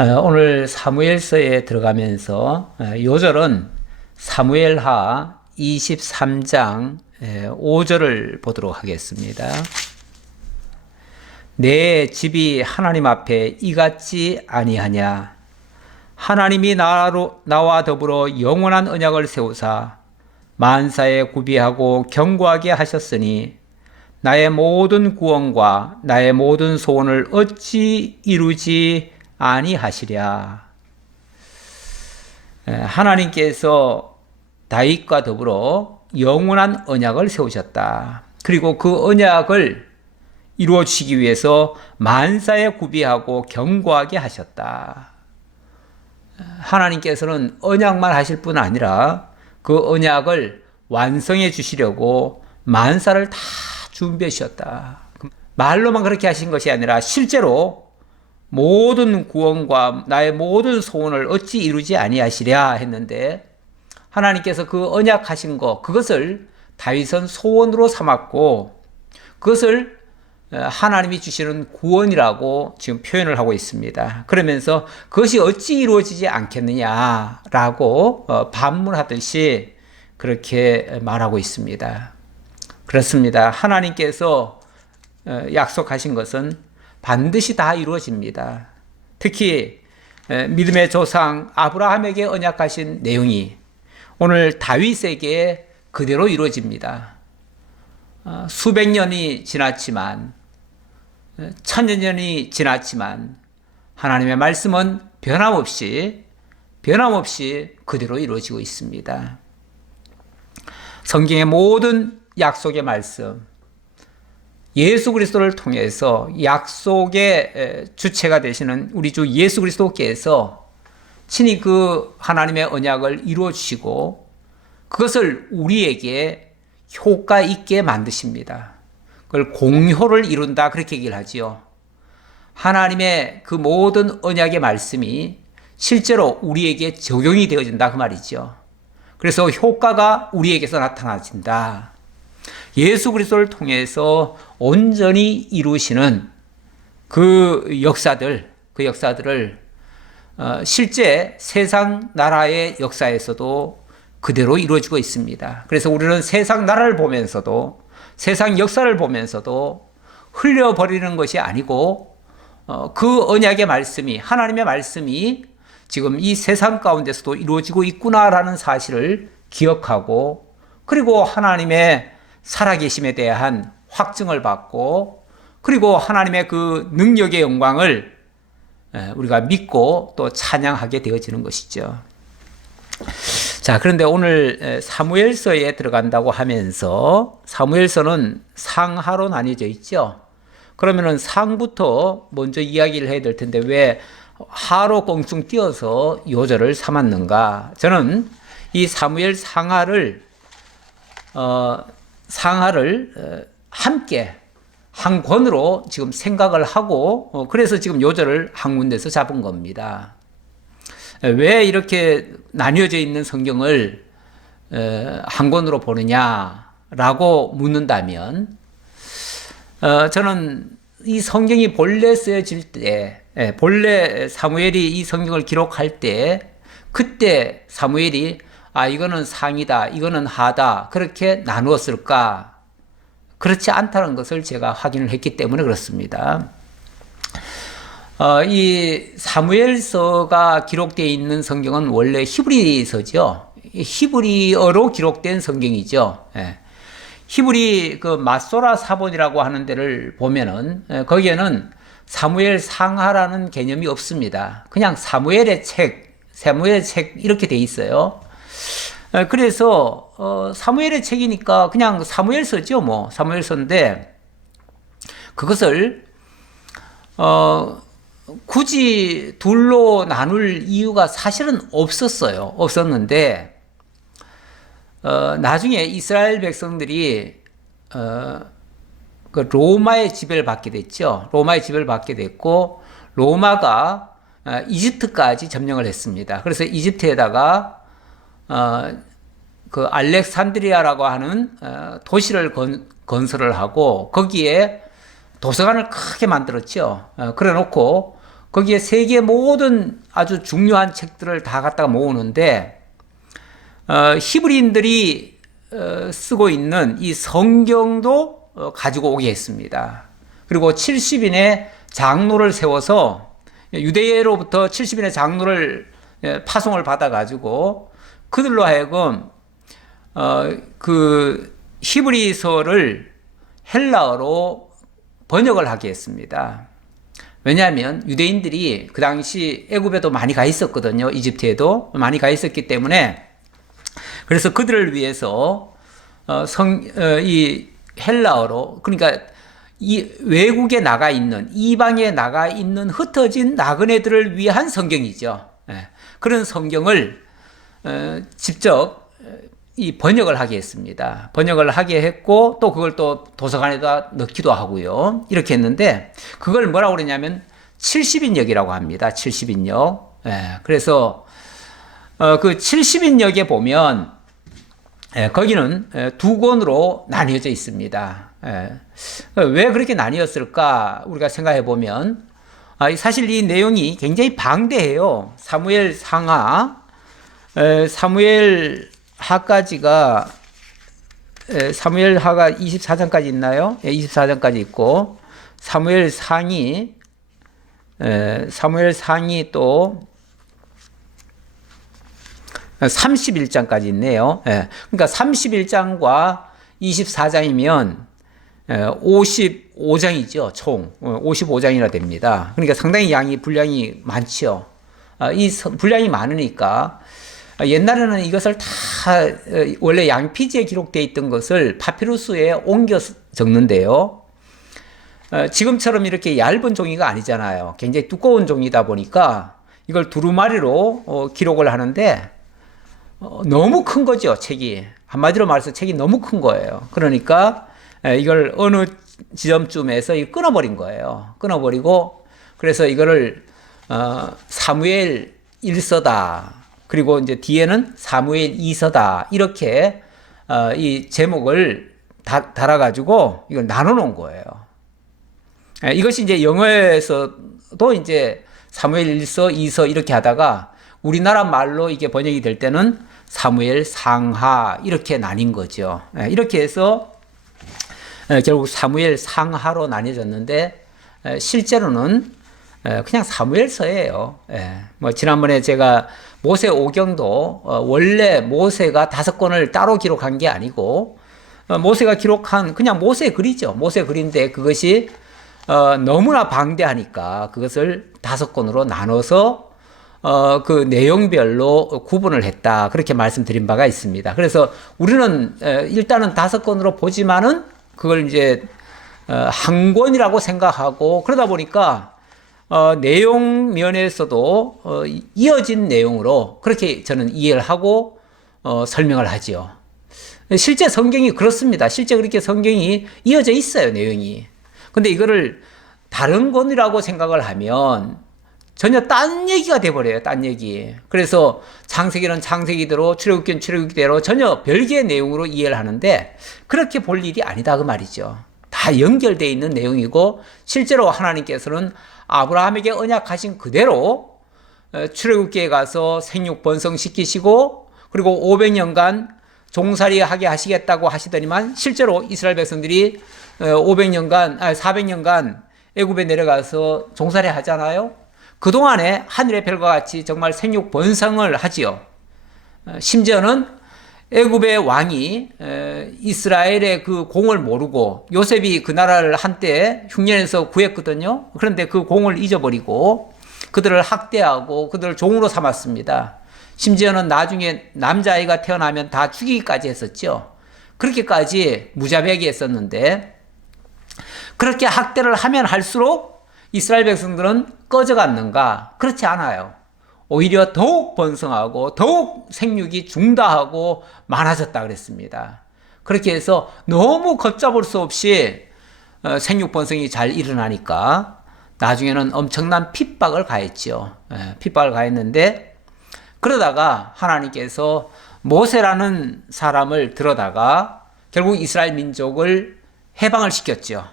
오늘 사무엘서에 들어가면서 요절은 사무엘하 23장 5절을 보도록 하겠습니다. 내 집이 하나님 앞에 이같지 아니하냐. 하나님이 나와 더불어 영원한 언약을 세우사 만사에 구비하고 견고하게 하셨으니 나의 모든 구원과 나의 모든 소원을 어찌 이루지 아니하시랴. 하나님께서 다윗과 더불어 영원한 언약을 세우셨다. 그리고 그 언약을 이루어 주시기 위해서 만사에 구비하고 견고하게 하셨다. 하나님께서는 언약만 하실 뿐 아니라 그 언약을 완성해 주시려고 만사를 다 준비해 주셨다. 말로만 그렇게 하신 것이 아니라 실제로 모든 구원과 나의 모든 소원을 어찌 이루지 아니하시랴 했는데, 하나님께서 그 언약하신 것, 그것을 다윗은 소원으로 삼았고 그것을 하나님이 주시는 구원이라고 지금 표현을 하고 있습니다. 그러면서 그것이 어찌 이루어지지 않겠느냐라고 반문하듯이 그렇게 말하고 있습니다. 그렇습니다. 하나님께서 약속하신 것은 반드시 다 이루어집니다. 특히 믿음의 조상 아브라함에게 언약하신 내용이 오늘 다윗에게 그대로 이루어집니다. 수백 년이 지났지만, 천여 년이 지났지만 하나님의 말씀은 변함없이 그대로 이루어지고 있습니다. 성경의 모든 약속의 말씀, 예수 그리스도를 통해서 약속의 주체가 되시는 우리 주 예수 그리스도께서 친히 그 하나님의 언약을 이루어 주시고 그것을 우리에게 효과 있게 만드십니다. 그걸 공효를 이룬다, 그렇게 얘기를 하지요. 하나님의 그 모든 언약의 말씀이 실제로 우리에게 적용이 되어진다, 그 말이죠. 그래서 효과가 우리에게서 나타나진다. 예수 그리스도를 통해서 온전히 이루시는 그 역사들을 실제 세상 나라의 역사에서도 그대로 이루어지고 있습니다. 그래서 우리는 세상 나라를 보면서도, 세상 역사를 보면서도 흘려버리는 것이 아니고 그 언약의 말씀이, 하나님의 말씀이 지금 이 세상 가운데서도 이루어지고 있구나라는 사실을 기억하고, 그리고 하나님의 살아계심에 대한 확증을 받고, 그리고 하나님의 그 능력의 영광을 우리가 믿고 또 찬양하게 되어지는 것이죠. 자, 그런데 오늘 사무엘서에 들어간다고 하면서, 사무엘서는 상하로 나뉘어져 있죠. 그러면은 상부터 먼저 이야기를 해야 될 텐데 왜 하로 껑충 띄어서 요절을 삼았는가? 저는 이 사무엘 상하를 함께 한 권으로 지금 생각을 하고 그래서 지금 요절을 한 군데서 잡은 겁니다. 왜 이렇게 나뉘어져 있는 성경을 한 권으로 보느냐라고 묻는다면, 저는 이 성경이 본래 쓰여질 때, 본래 사무엘이 이 성경을 기록할 때, 그때 사무엘이 이거는 상이다, 이거는 하다, 그렇게 나누었을까? 그렇지 않다는 것을 제가 확인을 했기 때문에 그렇습니다. 이 사무엘서가 기록되어 있는 성경은 원래 히브리서죠. 히브리어로 기록된 성경이죠. 히브리 그 마소라 사본이라고 하는 데를 보면은 거기에는 사무엘 상하라는 개념이 없습니다. 그냥 사무엘의 책 이렇게 돼 있어요. 그래서 사무엘의 책이니까 그냥 사무엘서죠, 뭐 사무엘서인데, 그것을 굳이 둘로 나눌 이유가 사실은 없었는데, 나중에 이스라엘 백성들이 그 로마의 지배를 받게 됐죠. 로마의 지배를 받게 됐고, 로마가 이집트까지 점령을 했습니다. 그래서 이집트에다가 그 알렉산드리아라고 하는 도시를 건설을 하고 거기에 도서관을 크게 만들었죠. 그래 놓고 거기에 세계 모든 아주 중요한 책들을 다 갖다가 모으는데 히브리인들이 쓰고 있는 이 성경도 가지고 오게 했습니다. 그리고 70인의 장로를 세워서 유대로부터 70인의 장로를 파송을 받아가지고 그들로 하여금 그 히브리서를 헬라어로 번역을 하게 했습니다. 왜냐하면 유대인들이 그 당시 애굽에도 많이 가 있었거든요. 이집트에도 많이 가 있었기 때문에 그래서 그들을 위해서 이 헬라어로 그러니까 이 외국에 나가 있는 이방에 나가 있는 흩어진 나그네들을 위한 성경이죠. 그런 성경을 직접 이 번역을 하게 했습니다. 번역을 하게 했고 또 그걸 또 도서관에다 넣기도 하고요. 이렇게 했는데 그걸 뭐라고 그러냐면 70인역이라고 합니다. 70인역. 그래서 그 70인역에 보면 거기는 두 권으로 나뉘어져 있습니다. 왜 그렇게 나뉘었을까 우리가 생각해 보면 사실 이 내용이 굉장히 방대해요. 사무엘 상하, 사무엘 하까지가 사무엘 하가 24장까지 있나요? 24장까지 있고 사무엘 상이 또 31장까지 있네요. 그러니까 31장과 24장이면 55장이죠. 총 55장이나 됩니다. 그러니까 상당히 분량이 많죠. 이 분량이 많으니까 옛날에는 이것을 다 원래 양피지에 기록되어 있던 것을 파피루스에 옮겨 적는데요. 지금처럼 이렇게 얇은 종이가 아니잖아요. 굉장히 두꺼운 종이다 보니까 이걸 두루마리로 기록을 하는데 너무 큰 거죠, 책이. 한마디로 말해서 책이 너무 큰 거예요. 그러니까 이걸 어느 지점쯤에서 끊어버린 거예요. 끊어버리고 그래서 이거를 사무엘 1서다. 그리고 이제 뒤에는 사무엘 2서다. 이렇게 이 제목을 달아가지고 이걸 나눠 놓은 거예요. 이것이 이제 영어에서도 이제 사무엘 1서, 2서 이렇게 하다가 우리나라 말로 이게 번역이 될 때는 사무엘 상하 이렇게 나뉜 거죠. 이렇게 해서 결국 사무엘 상하로 나뉘어졌는데 실제로는 그냥 사무엘서예요. 뭐 지난번에 제가 모세 오경도 원래 모세가 5권을 따로 기록한 게 아니고 모세가 기록한 그냥 모세 글이죠. 모세 글인데 그것이 너무나 방대하니까 그것을 5권으로 나눠서 그 내용별로 구분을 했다. 그렇게 말씀드린 바가 있습니다. 그래서 우리는 일단은 5권으로 보지만은 그걸 이제 한 권이라고 생각하고 그러다 보니까 내용 면에서도 이어진 내용으로 그렇게 저는 이해를 하고 설명을 하지요. 실제 성경이 그렇습니다. 실제 그렇게 성경이 이어져 있어요, 내용이. 근데 이거를 다른 권이라고 생각을 하면 전혀 딴 얘기가 돼버려요, 딴 얘기. 그래서 창세기는 창세기대로, 출애굽기는 출애굽기대로 전혀 별개의 내용으로 이해를 하는데 그렇게 볼 일이 아니다, 그 말이죠. 다 연결되어 있는 내용이고 실제로 하나님께서는 아브라함에게 언약하신 그대로 출애굽기에 가서 생육 번성시키시고 그리고 500년간 종살이 하게 하시겠다고 하시더니만 실제로 이스라엘 백성들이 400년간 애굽에 내려가서 종살이 하잖아요. 그동안에 하늘의 별과 같이 정말 생육 번성을 하지요. 심지어는 애굽의 왕이 이스라엘의 그 공을 모르고 요셉이 그 나라를 한때 흉년에서 구했거든요. 그런데 그 공을 잊어버리고 그들을 학대하고 그들을 종으로 삼았습니다. 심지어는 나중에 남자아이가 태어나면 다 죽이기까지 했었죠. 그렇게까지 무자비하게 했었는데 그렇게 학대를 하면 할수록 이스라엘 백성들은 꺼져갔는가? 그렇지 않아요. 오히려 더욱 번성하고 더욱 생육이 중다하고 많아졌다 그랬습니다. 그렇게 해서 너무 걷잡을 수 없이 생육 번성이 잘 일어나니까 나중에는 엄청난 핍박을 가했죠. 핍박을 가했는데 그러다가 하나님께서 모세라는 사람을 들어다가 결국 이스라엘 민족을 해방을 시켰죠.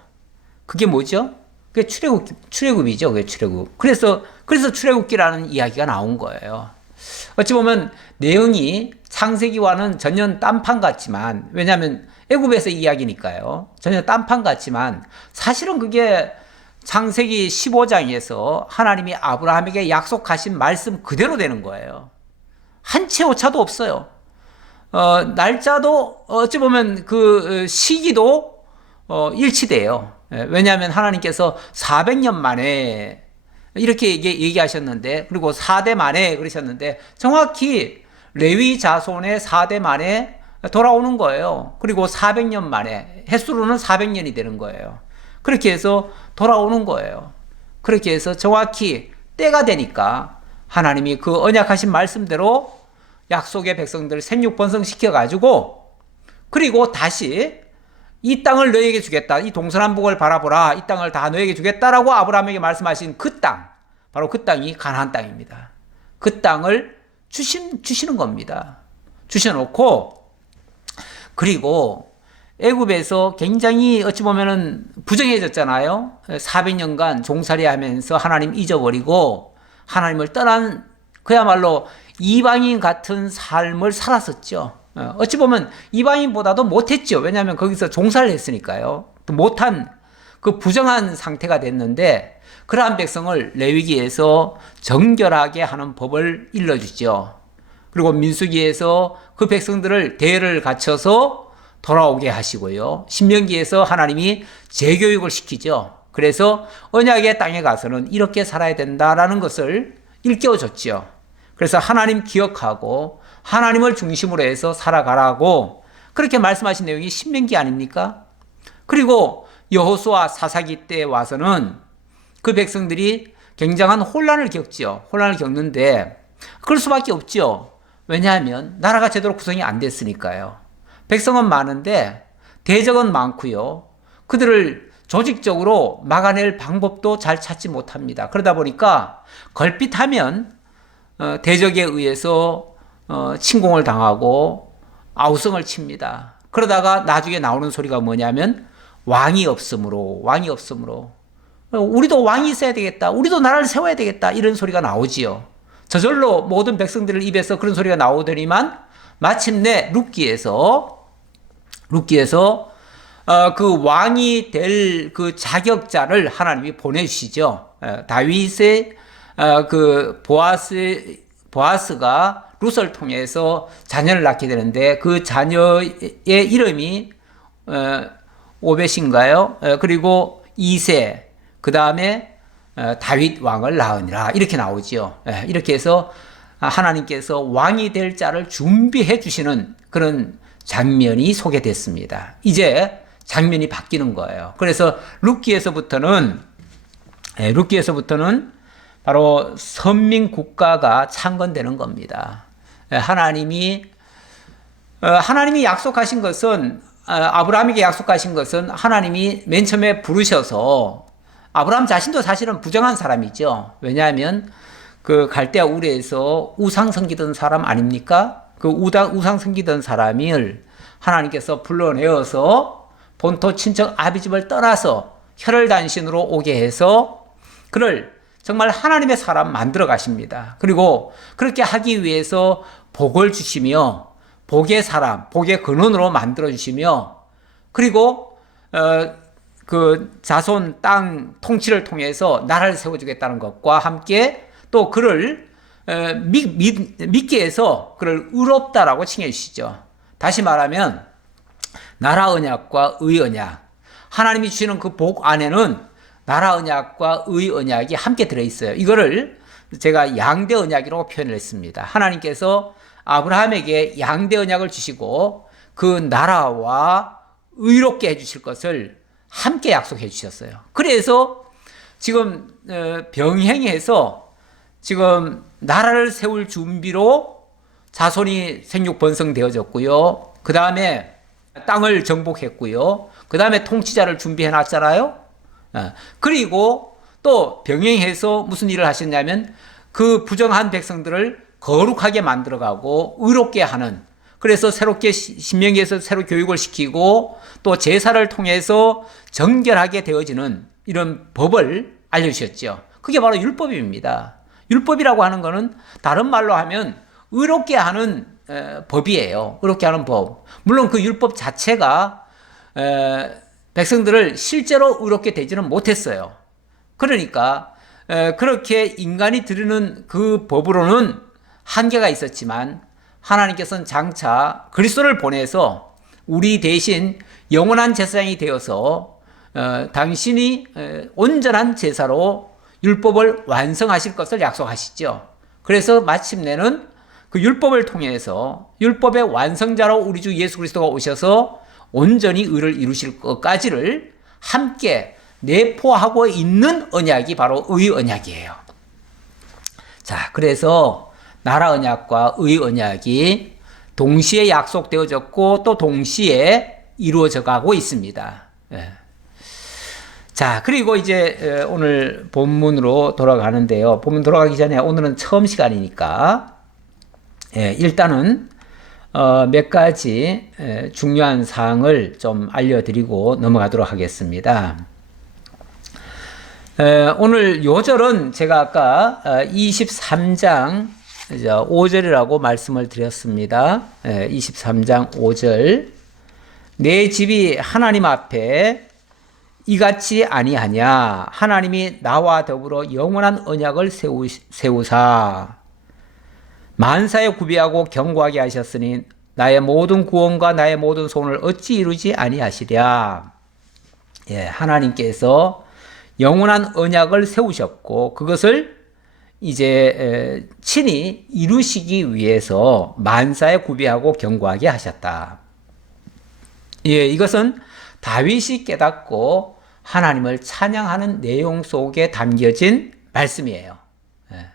그게 뭐죠? 그게 출애굽이죠. 그게 출애굽. 그래서 출애굽기라는 이야기가 나온 거예요. 어찌 보면 내용이 창세기와는 전혀 딴판 같지만, 왜냐하면 애굽에서 이야기니까요. 전혀 딴판 같지만 사실은 그게 창세기 15장에서 하나님이 아브라함에게 약속하신 말씀 그대로 되는 거예요. 한 채 오차도 없어요. 날짜도 어찌 보면 그 시기도 일치돼요. 왜냐하면 하나님께서 400년 만에 이렇게 얘기하셨는데, 그리고 4대 만에 그러셨는데, 정확히 레위 자손의 4대 만에 돌아오는 거예요. 그리고 400년 만에, 햇수로는 400년이 되는 거예요. 그렇게 해서 돌아오는 거예요. 그렇게 해서 정확히 때가 되니까 하나님이 그 언약하신 말씀대로 약속의 백성들을 생육번성시켜가지고, 그리고 다시 이 땅을 너에게 주겠다. 이 동서남북을 바라보라. 이 땅을 다 너에게 주겠다라고 아브라함에게 말씀하신 그 땅, 바로 그 땅이 가나안 땅입니다. 그 땅을 주시는 겁니다. 주셔놓고, 그리고 애굽에서 굉장히 어찌 보면은 부정해졌잖아요. 400년간 종살이 하면서 하나님 잊어버리고 하나님을 떠난 그야말로 이방인 같은 삶을 살았었죠. 어찌 보면 이방인보다도 못했죠. 왜냐하면 거기서 종살을 했으니까요. 또 못한 그 부정한 상태가 됐는데, 그러한 백성을 레위기에서 정결하게 하는 법을 일러주죠. 그리고 민수기에서 그 백성들을 대를 갖춰서 돌아오게 하시고요. 신명기에서 하나님이 재교육을 시키죠. 그래서 언약의 땅에 가서는 이렇게 살아야 된다라는 것을 일깨워줬죠. 그래서 하나님 기억하고 하나님을 중심으로 해서 살아가라고 그렇게 말씀하신 내용이 신명기 아닙니까? 그리고 여호수아 사사기 때 와서는 그 백성들이 굉장한 혼란을 겪죠. 혼란을 겪는데 그럴 수밖에 없죠. 왜냐하면 나라가 제대로 구성이 안 됐으니까요. 백성은 많은데 대적은 많고요. 그들을 조직적으로 막아낼 방법도 잘 찾지 못합니다. 그러다 보니까 걸핏하면 대적에 의해서 침공을 당하고 아우성을 칩니다. 그러다가 나중에 나오는 소리가 뭐냐면 왕이 없으므로 우리도 왕이 있어야 되겠다. 우리도 나라를 세워야 되겠다. 이런 소리가 나오지요. 저절로 모든 백성들 입에서 그런 소리가 나오더니만 마침내 룻기에서 그 왕이 될 그 자격자를 하나님이 보내주시죠. 다윗의 그 보아스가 룻을 통해서 자녀를 낳게 되는데 그 자녀의 이름이 오벳인가요? 그리고 이세, 그 다음에 다윗 왕을 낳으니라 이렇게 나오죠. 이렇게 해서 하나님께서 왕이 될 자를 준비해 주시는 그런 장면이 소개됐습니다. 이제 장면이 바뀌는 거예요. 그래서 룻기에서부터는 바로 선민 국가가 창건되는 겁니다. 하나님이 약속하신 것은, 아브라함에게 약속하신 것은 하나님이 맨 처음에 부르셔서, 아브라함 자신도 사실은 부정한 사람이죠. 왜냐하면 그 갈대아 우르에서 우상 섬기던 사람 아닙니까? 그 우상 섬기던 사람을 하나님께서 불러내어서 본토 친척 아비집을 떠나서 혈혈단신으로 오게 해서 그를 정말 하나님의 사람 만들어 가십니다. 그리고 그렇게 하기 위해서 복을 주시며 복의 사람, 복의 근원으로 만들어 주시며, 그리고 그 자손 땅 통치를 통해서 나라를 세워주겠다는 것과 함께 또 그를 믿게 해서 그를 의롭다라고 칭해 주시죠. 다시 말하면 나라 언약과 의 언약, 하나님이 주시는 그 복 안에는 나라 언약과 의 언약이 함께 들어있어요. 이거를 제가 양대 언약이라고 표현을 했습니다. 하나님께서 아브라함에게 양대 언약을 주시고 그 나라와 의롭게 해주실 것을 함께 약속해 주셨어요. 그래서 지금 병행해서 지금 나라를 세울 준비로 자손이 생육번성되어졌고요. 그 다음에 땅을 정복했고요. 그 다음에 통치자를 준비해 놨잖아요. 그리고 또 병행해서 무슨 일을 하셨냐면 그 부정한 백성들을 거룩하게 만들어가고 의롭게 하는, 그래서 새롭게 신명기에서 새로 교육을 시키고 또 제사를 통해서 정결하게 되어지는 이런 법을 알려주셨죠. 그게 바로 율법입니다. 율법이라고 하는 것은 다른 말로 하면 의롭게 하는 법이에요. 의롭게 하는 법. 물론 그 율법 자체가 백성들을 실제로 의롭게 되지는 못했어요. 그러니까 그렇게 인간이 들으는 그 법으로는 한계가 있었지만 하나님께서는 장차 그리스도를 보내서 우리 대신 영원한 제사장이 되어서 당신이 온전한 제사로 율법을 완성하실 것을 약속하시죠. 그래서 마침내는 그 율법을 통해서 율법의 완성자로 우리 주 예수 그리스도가 오셔서 온전히 의를 이루실 것까지를 함께 내포하고 있는 언약이 바로 의 언약이에요. 자, 그래서 나라 언약과 의 언약이 동시에 약속되어졌고 또 동시에 이루어져 가고 있습니다. 예. 자, 그리고 이제 오늘 본문으로 돌아가는데요. 본문 돌아가기 전에 오늘은 처음 시간이니까 일단은 몇 가지 중요한 사항을 좀 알려드리고 넘어가도록 하겠습니다. 오늘 요절은 제가 아까 23장 5절이라고 말씀을 드렸습니다. 23장 5절. 내 집이 하나님 앞에 이같이 아니하냐. 하나님이 나와 더불어 영원한 언약을 세우사 만사에 구비하고 견고하게 하셨으니 나의 모든 구원과 나의 모든 소원을 어찌 이루지 아니하시랴. 예, 하나님께서 영원한 언약을 세우셨고 그것을 이제 친히 이루시기 위해서 만사에 구비하고 견고하게 하셨다. 예, 이것은 다윗이 깨닫고 하나님을 찬양하는 내용 속에 담겨진 말씀이에요. 예.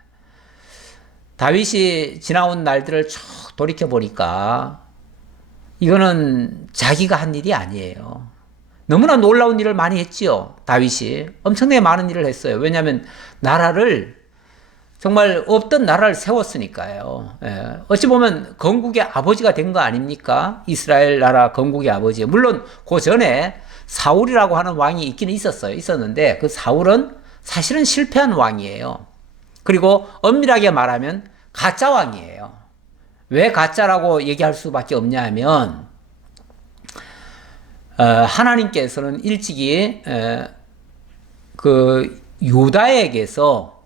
다윗이 지나온 날들을 쭉 돌이켜 보니까 이거는 자기가 한 일이 아니에요. 너무나 놀라운 일을 많이 했지요. 다윗이 엄청나게 많은 일을 했어요. 왜냐하면 나라를 정말 없던 나라를 세웠으니까요. 예. 어찌 보면 건국의 아버지가 된 거 아닙니까? 이스라엘 나라 건국의 아버지. 물론 그 전에 사울이라고 하는 왕이 있기는 있었는데 그 사울은 사실은 실패한 왕이에요. 그리고 엄밀하게 말하면 가짜 왕이에요. 왜 가짜라고 얘기할 수밖에 없냐 하면 하나님께서는 일찍이 그 유다에게서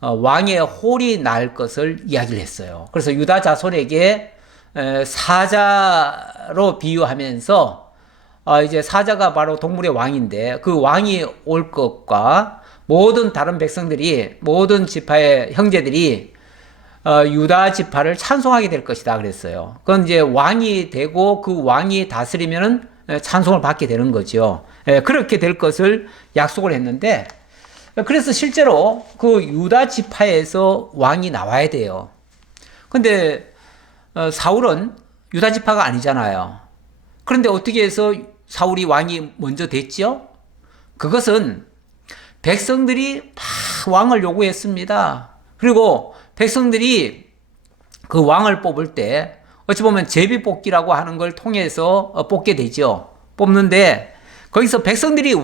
왕의 홀이 날 것을 이야기를 했어요. 그래서 유다 자손에게 사자로 비유하면서 이제 사자가 바로 동물의 왕인데 그 왕이 올 것과 모든 다른 백성들이 모든 지파의 형제들이 유다 지파를 찬송하게 될 것이다 그랬어요. 그건 이제 왕이 되고 그 왕이 다스리면은 찬송을 받게 되는 거죠. 그렇게 될 것을 약속을 했는데 그래서 실제로 그 유다 지파에서 왕이 나와야 돼요. 근데 사울은 유다 지파가 아니잖아요. 그런데 어떻게 해서 사울이 왕이 먼저 됐죠? 그것은 백성들이 다 왕을 요구했습니다. 그리고 백성들이 그 왕을 뽑을 때 어찌 보면 제비뽑기라고 하는 걸 통해서 뽑게 되죠. 뽑는데 거기서 백성들이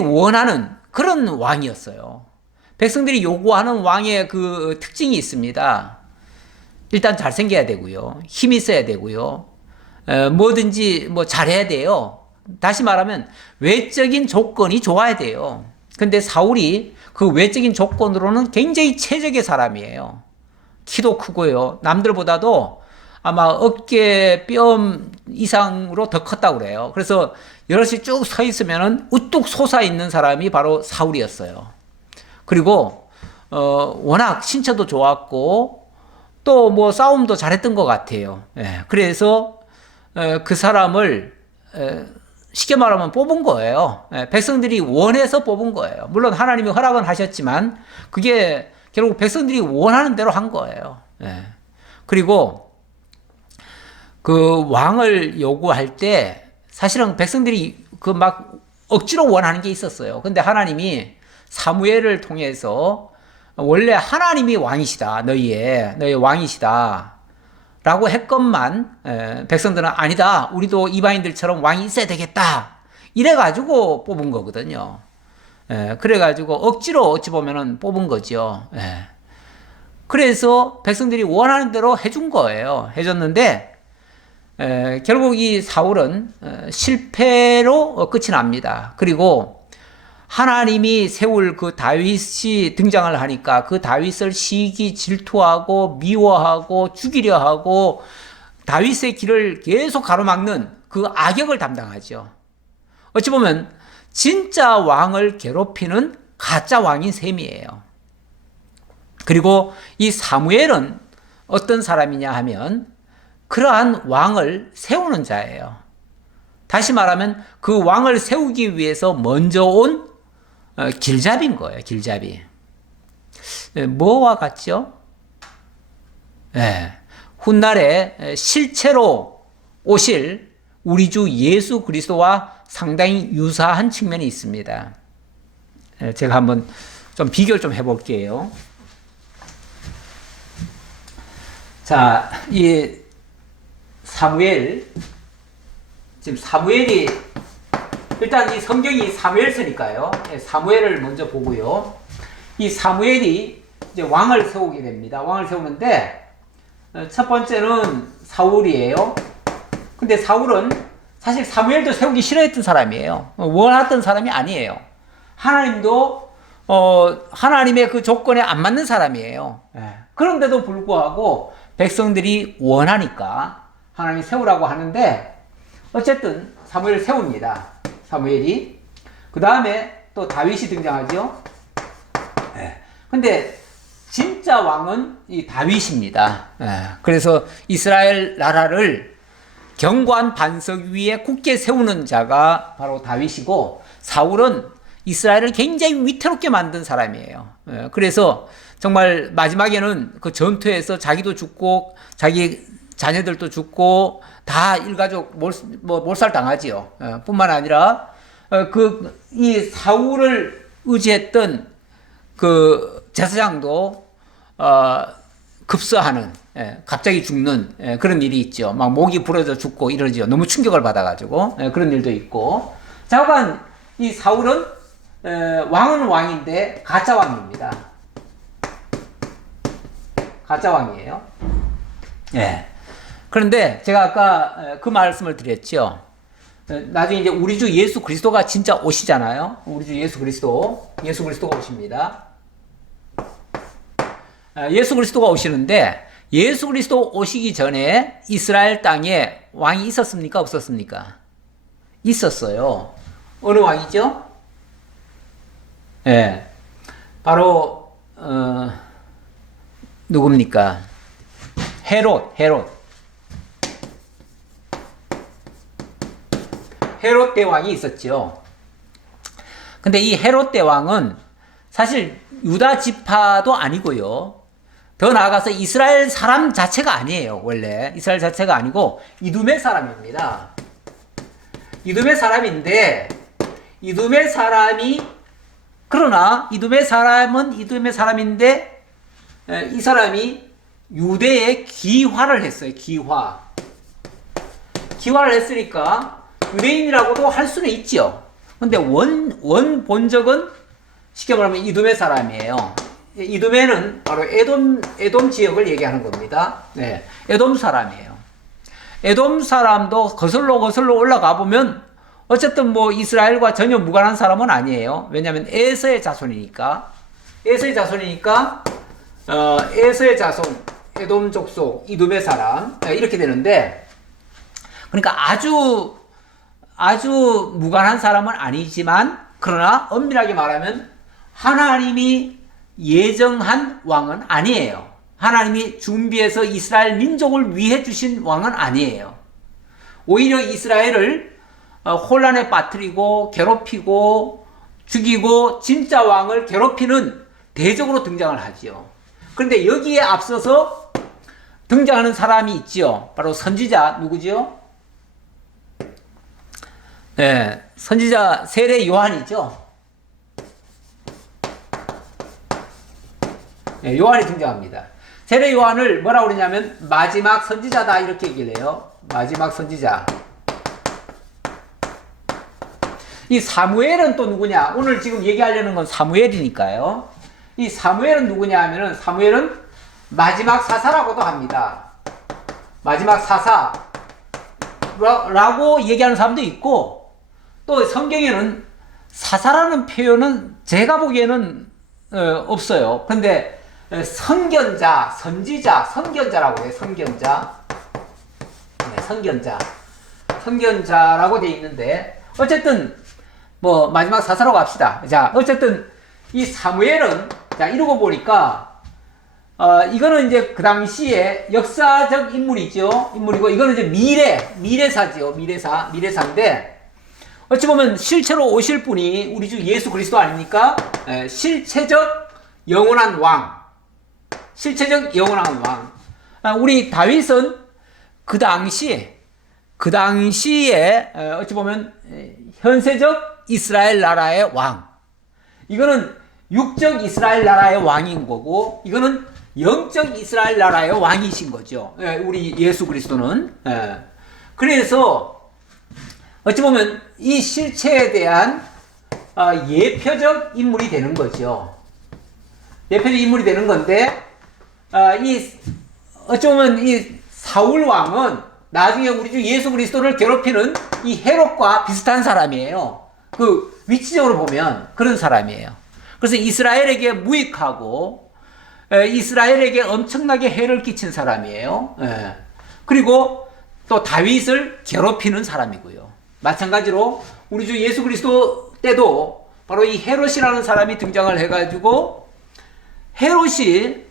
원하는 그런 왕이었어요. 백성들이 요구하는 왕의 그 특징이 있습니다. 일단 잘생겨야 되고요. 힘이 있어야 되고요. 뭐든지 뭐 잘해야 돼요. 다시 말하면 외적인 조건이 좋아야 돼요. 근데 사울이 그 외적인 조건으로는 굉장히 최적의 사람이에요. 키도 크고요. 남들보다도 아마 어깨 뼘 이상으로 더 컸다고 그래요. 그래서 여럿이 쭉 서 있으면은 우뚝 솟아 있는 사람이 바로 사울이었어요. 그리고 워낙 신체도 좋았고 또 뭐 싸움도 잘했던 것 같아요. 예, 그래서 그 사람을 쉽게 말하면 뽑은 거예요. 예, 백성들이 원해서 뽑은 거예요. 물론 하나님이 허락은 하셨지만 그게 결국 백성들이 원하는 대로 한 거예요. 예. 그리고 그 왕을 요구할 때 사실은 백성들이 그 막 억지로 원하는 게 있었어요. 근데 하나님이 사무엘을 통해서 원래 하나님이 왕이시다. 너희 왕이시다. 라고 했건만 백성들은 아니다. 우리도 이방인들처럼 왕이 있어야 되겠다. 이래가지고 뽑은 거거든요. 예, 그래가지고 억지로 어찌 보면은 뽑은 거죠. 예. 그래서 백성들이 원하는 대로 해준 거예요. 해줬는데, 결국 이 사울은 실패로 끝이 납니다. 그리고 하나님이 세울 그 다윗이 등장을 하니까 그 다윗을 시기 질투하고 미워하고 죽이려 하고 다윗의 길을 계속 가로막는 그 악역을 담당하죠. 어찌 보면 진짜 왕을 괴롭히는 가짜 왕인 셈이에요. 그리고 이 사무엘은 어떤 사람이냐 하면 그러한 왕을 세우는 자예요. 다시 말하면 그 왕을 세우기 위해서 먼저 온 길잡이인 거예요. 길잡이. 뭐와 같죠? 네. 훗날에 실체로 오실 우리 주 예수 그리스도와 상당히 유사한 측면이 있습니다. 제가 한번 좀 비교를 좀 해볼게요. 자, 이 사무엘, 지금 사무엘이, 일단 이 성경이 사무엘서니까요. 사무엘을 먼저 보고요. 이 사무엘이 이제 왕을 세우게 됩니다. 왕을 세우는데, 첫 번째는 사울이에요. 근데 사울은 사실 사무엘도 세우기 싫어했던 사람이에요. 원했던 사람이 아니에요. 하나님도, 하나님의 그 조건에 안 맞는 사람이에요. 그런데도 불구하고 백성들이 원하니까 하나님이 세우라고 하는데, 어쨌든 사무엘을 세웁니다. 사무엘이. 그 다음에 또 다윗이 등장하죠. 근데 진짜 왕은 이 다윗입니다. 그래서 이스라엘 나라를 견고한 반석 위에 굳게 세우는 자가 바로 다윗이고, 사울은 이스라엘을 굉장히 위태롭게 만든 사람이에요. 그래서 정말 마지막에는 그 전투에서 자기도 죽고 자기 자녀들도 죽고 다 일가족 몰살당하지요. 뿐만 아니라 이 사울을 의지했던 그 제사장도 급사하는, 갑자기 죽는 그런 일이 있죠. 막 목이 부러져 죽고 이러죠. 너무 충격을 받아가지고 그런 일도 있고. 자관 이 사울은 왕은 왕인데 가짜 왕입니다. 가짜 왕이에요. 그런데 제가 아까 그 말씀을 드렸죠. 나중에 이제 우리 주 예수 그리스도가 진짜 오시잖아요. 우리 주 예수 그리스도가 오십니다. 예수 그리스도가 오시는데, 예수 그리스도 오시기 전에 이스라엘 땅에 왕이 있었습니까? 없었습니까? 있었어요. 어느 왕이죠? 바로 누굽니까? 헤롯 대왕이 있었죠. 근데 이 헤롯 대왕은 사실 유다 지파도 아니고요. 더 나아가서 이스라엘 사람 자체가 아니에요. 원래 이스라엘 자체가 아니고 이두메 사람입니다. 이두메 사람인데, 그러나 이두메 사람은 이두메 사람인데, 이 사람이 유대에 귀화를 했어요. 귀화를 했으니까 유대인이라고도 할 수는 있죠. 근데 본적은 쉽게 말하면 이두메 사람이에요. 이두메는 바로 에돔 지역을 얘기하는 겁니다. 에돔 사람이에요. 에돔 사람도 거슬러 올라가 보면 어쨌든 뭐 이스라엘과 전혀 무관한 사람은 아니에요. 왜냐하면 에서의 자손이니까 에서의 자손, 에돔 족속, 이두메 사람, 이렇게 되는데, 그러니까 아주 무관한 사람은 아니지만, 그러나 엄밀하게 말하면 하나님이 예정한 왕은 아니에요. 하나님이 준비해서 이스라엘 민족을 위해 주신 왕은 아니에요. 오히려 이스라엘을 혼란에 빠뜨리고 괴롭히고 죽이고 진짜 왕을 괴롭히는 대적으로 등장을 하지요. 그런데 여기에 앞서서 등장하는 사람이 있지요. 바로 선지자 누구죠? 선지자 세례 요한이죠. 요한이 등장합니다. 세례 요한을 뭐라고 그러냐면 마지막 선지자다 이렇게 얘기를 해요. 마지막 선지자. 이 사무엘은 또 누구냐? 오늘 지금 얘기하려는 건 사무엘이니까요. 이 사무엘은 누구냐 하면은 사무엘은 마지막 사사라고도 합니다. 마지막 사사라고 얘기하는 사람도 있고, 또 성경에는 사사라는 표현은 제가 보기에는 없어요. 그런데 선견자, 선지자, 선견자라고 해요. 선견자. 네, 선견자라고 돼 있는데, 어쨌든 뭐 마지막 사사라고 합시다. 자, 어쨌든 이 사무엘은, 자, 이러고 보니까 이거는 이제 그 당시에 역사적 인물이고, 이거는 이제 미래사지요. 미래사인데, 어찌 보면 실체로 오실 분이 우리 주 예수 그리스도 아닙니까? 실체적 영원한 왕. 실체적 영원한 왕. 우리 다윗은 그 당시에 어찌 보면 현세적 이스라엘 나라의 왕. 이거는 육적 이스라엘 나라의 왕인 거고, 이거는 영적 이스라엘 나라의 왕이신 거죠. 우리 예수 그리스도는. 그래서 어찌 보면 이 실체에 대한 예표적 인물이 되는 거죠. 예표적 인물이 되는 건데, 어찌 보면 이 사울 왕은 나중에 우리 주 예수 그리스도를 괴롭히는 이 헤롯과 비슷한 사람이에요. 그 위치적으로 보면 그런 사람이에요. 그래서 이스라엘에게 무익하고 이스라엘에게 엄청나게 해를 끼친 사람이에요. 그리고 또 다윗을 괴롭히는 사람이고요. 마찬가지로 우리 주 예수 그리스도 때도 바로 이 헤롯이라는 사람이 등장을 해가지고, 헤롯이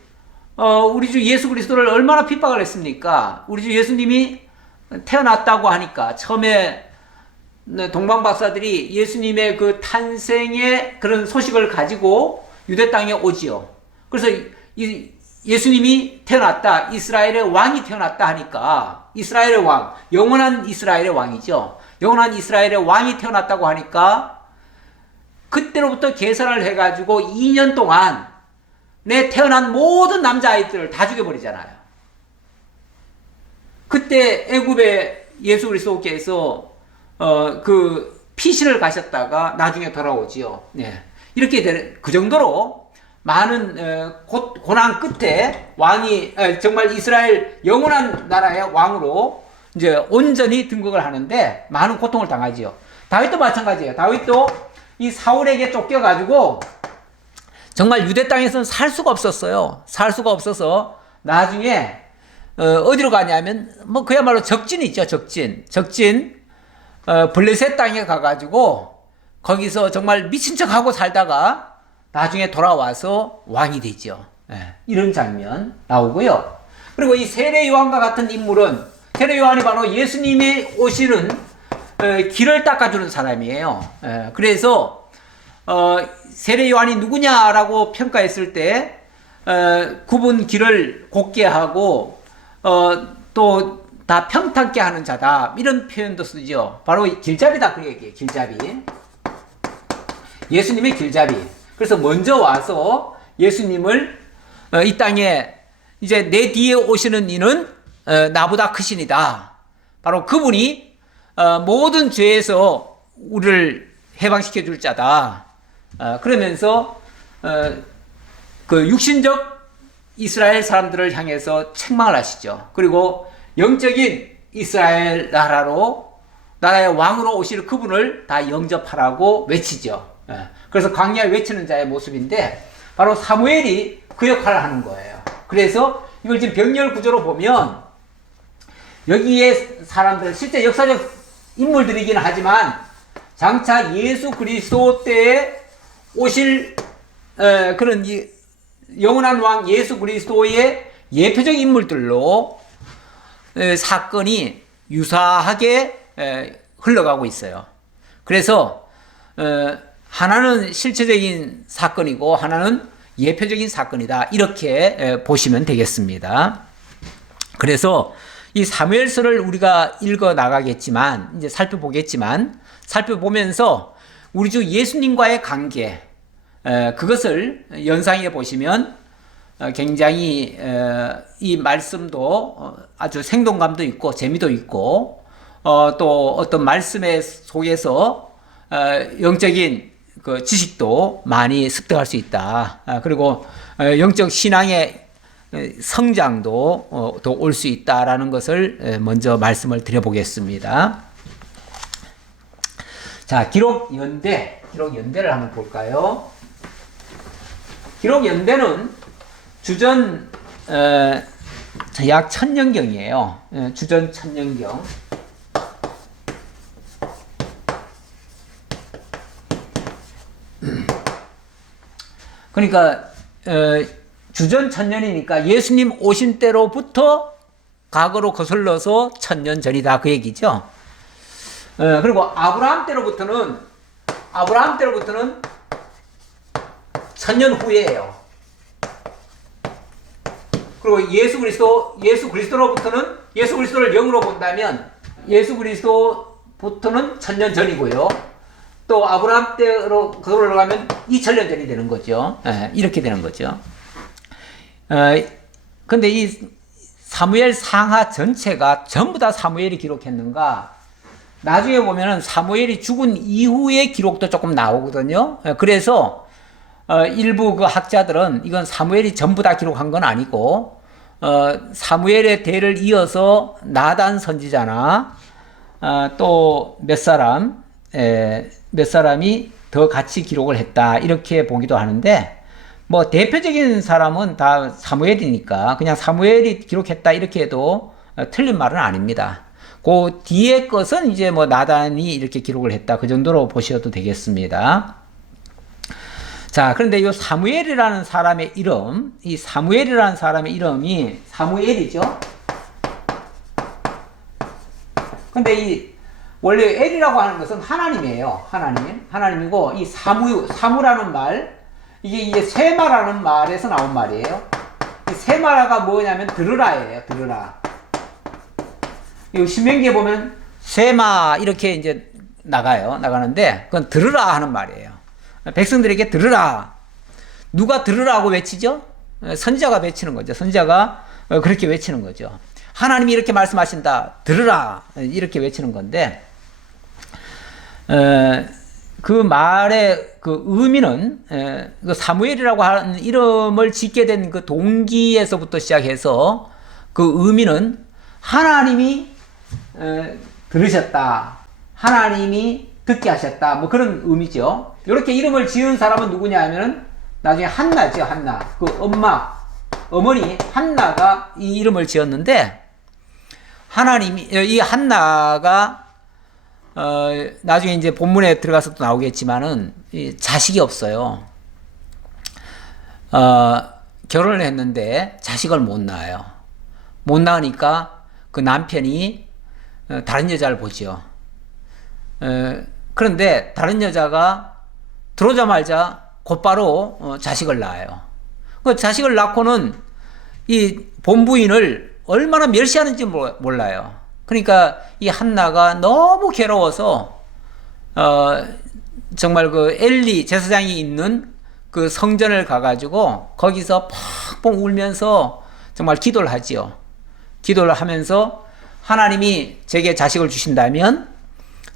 우리 주 예수 그리스도를 얼마나 핍박을 했습니까? 우리 주 예수님이 태어났다고 하니까 처음에 동방 박사들이 예수님의 그 탄생의 그런 소식을 가지고 유대 땅에 오지요. 그래서 예수님이 태어났다, 이스라엘의 왕이 태어났다 하니까, 이스라엘의 왕, 영원한 이스라엘의 왕이죠. 영원한 이스라엘의 왕이 태어났다고 하니까 그때로부터 계산을 해가지고 2년 동안 내 태어난 모든 남자아이들을 다 죽여버리잖아요. 그때 애굽의 예수 그리스도께서 그 피신을 가셨다가 나중에 돌아오지요. 네. 이렇게 되는, 그 정도로 많은 고난 끝에 왕이 정말 이스라엘 영원한 나라의 왕으로 이제 온전히 등극을 하는데 많은 고통을 당하지요. 다윗도 마찬가지예요. 다윗도 이 사울에게 쫓겨가지고 정말 유대 땅에서는 살 수가 없었어요. 살 수가 없어서 나중에 어디로 가냐면 뭐 그야말로 적진 있죠. 적진 블레셋 땅에 가가지고 거기서 정말 미친 척하고 살다가 나중에 돌아와서 왕이 되죠. 이런 장면 나오고요. 그리고 이 세례 요한과 같은 인물은, 세례 요한이 바로 예수님이 오시는 길을 닦아주는 사람이에요. 그래서 세례 요한이 누구냐라고 평가했을 때 굽은 길을 곧게 하고 또 다 평탄케 하는 자다, 이런 표현도 쓰죠. 바로 길잡이다, 그 얘기예요. 길잡이. 예수님의 길잡이. 그래서 먼저 와서 예수님을 이 땅에 이제 내 뒤에 오시는 이는 나보다 크시니다. 바로 그분이 모든 죄에서 우리를 해방시켜 줄 자다. 그러면서 그 육신적 이스라엘 사람들을 향해서 책망을 하시죠. 그리고 영적인 이스라엘 나라의 왕으로 오실 그분을 다 영접하라고 외치죠. 그래서 광야에 외치는 자의 모습인데, 바로 사무엘이 그 역할을 하는 거예요. 그래서 이걸 지금 병렬 구조로 보면 여기에 사람들 실제 역사적 인물들이긴 하지만 장차 예수 그리스도 때에 오실 그런 영원한 왕 예수 그리스도의 예표적 인물들로 사건이 유사하게 흘러가고 있어요. 그래서 하나는 실체적인 사건이고 하나는 예표적인 사건이다, 이렇게 보시면 되겠습니다. 그래서 이 사무엘서를 우리가 읽어 나가겠지만, 이제 살펴보면서 우리 주 예수님과의 관계, 그것을 연상해 보시면 굉장히 이 말씀도 아주 생동감도 있고 재미도 있고 또 어떤 말씀의 속에서 영적인 그 지식도 많이 습득할 수 있다. 그리고 영적 신앙의 성장도 또 올 수 있다라는 것을 먼저 말씀을 드려보겠습니다. 자, 기록 연대를 한번 볼까요? 기록 연대는 주전 약 1000년경이에요. 주전 1000년경. 그러니까 주전 1000년이니까 예수님 오신 때로부터 과거로 거슬러서 1000년 전이다 그 얘기죠. 그리고 아브라함 때로부터는 1000년 후예요. 그리고 예수 그리스도로부터는 예수 그리스도를 영으로 본다면 예수 그리스도부터는 1000년 전이고요. 또 아브라함 때로 그걸로 가면 2000년 전이 되는 거죠. 이렇게 되는 거죠. 근데 이 사무엘 상하 전체가 전부 다 사무엘이 기록했는가? 나중에 보면은 사무엘이 죽은 이후의 기록도 조금 나오거든요. 그래서 일부 그 학자들은 이건 사무엘이 전부 다 기록한 건 아니고 사무엘의 대를 이어서 나단 선지자나 또 몇 사람이 더 같이 기록을 했다 이렇게 보기도 하는데 뭐 대표적인 사람은 다 사무엘이니까 그냥 사무엘이 기록했다 이렇게 해도 틀린 말은 아닙니다. 그 뒤에 것은 이제 뭐 나단이 이렇게 기록을 했다 그 정도로 보셔도 되겠습니다. 자, 그런데 이 사무엘이라는 사람의 이름, 이 사무엘이라는 사람의 이름이 사무엘이죠. 근데 이 원래 엘이라고 하는 것은 하나님이에요. 하나님이고 이 사무라는 말 이게 세마라는 말에서 나온 말이에요. 이 세마라가 뭐냐면 들으라예요. 들으라. 이 신명기에 보면 세마 이렇게 이제 나가는데 그건 들으라 하는 말이에요. 백성들에게 들으라. 누가 들으라고 외치죠? 선지자가 외치는 거죠. 선지자가 그렇게 외치는 거죠. 하나님이 이렇게 말씀하신다. 들으라. 이렇게 외치는 건데 그 말의 그 의미는 그 사무엘이라고 하는 이름을 짓게 된 그 동기에서부터 시작해서 그 의미는 하나님이 들으셨다. 하나님이 듣게 하셨다. 뭐 그런 의미죠. 이렇게 이름을 지은 사람은 누구냐 하면은 나중에 한나죠. 한나. 그 어머니 한나가 이 이름을 지었는데 이 한나가 나중에 이제 본문에 들어가서 또 나오겠지만은 자식이 없어요. 결혼을 했는데 자식을 못 낳아요. 못 낳으니까 그 남편이 다른 여자를 보죠. 그런데 다른 여자가 들어오자마자 곧바로 자식을 낳아요. 그 자식을 낳고는 이 본부인을 얼마나 멸시하는지 몰라요. 그러니까 이 한나가 너무 괴로워서 정말 그 엘리 제사장이 있는 그 성전을 가가지고 거기서 펑펑 울면서 정말 기도를 하지요. 기도를 하면서 하나님이 제게 자식을 주신다면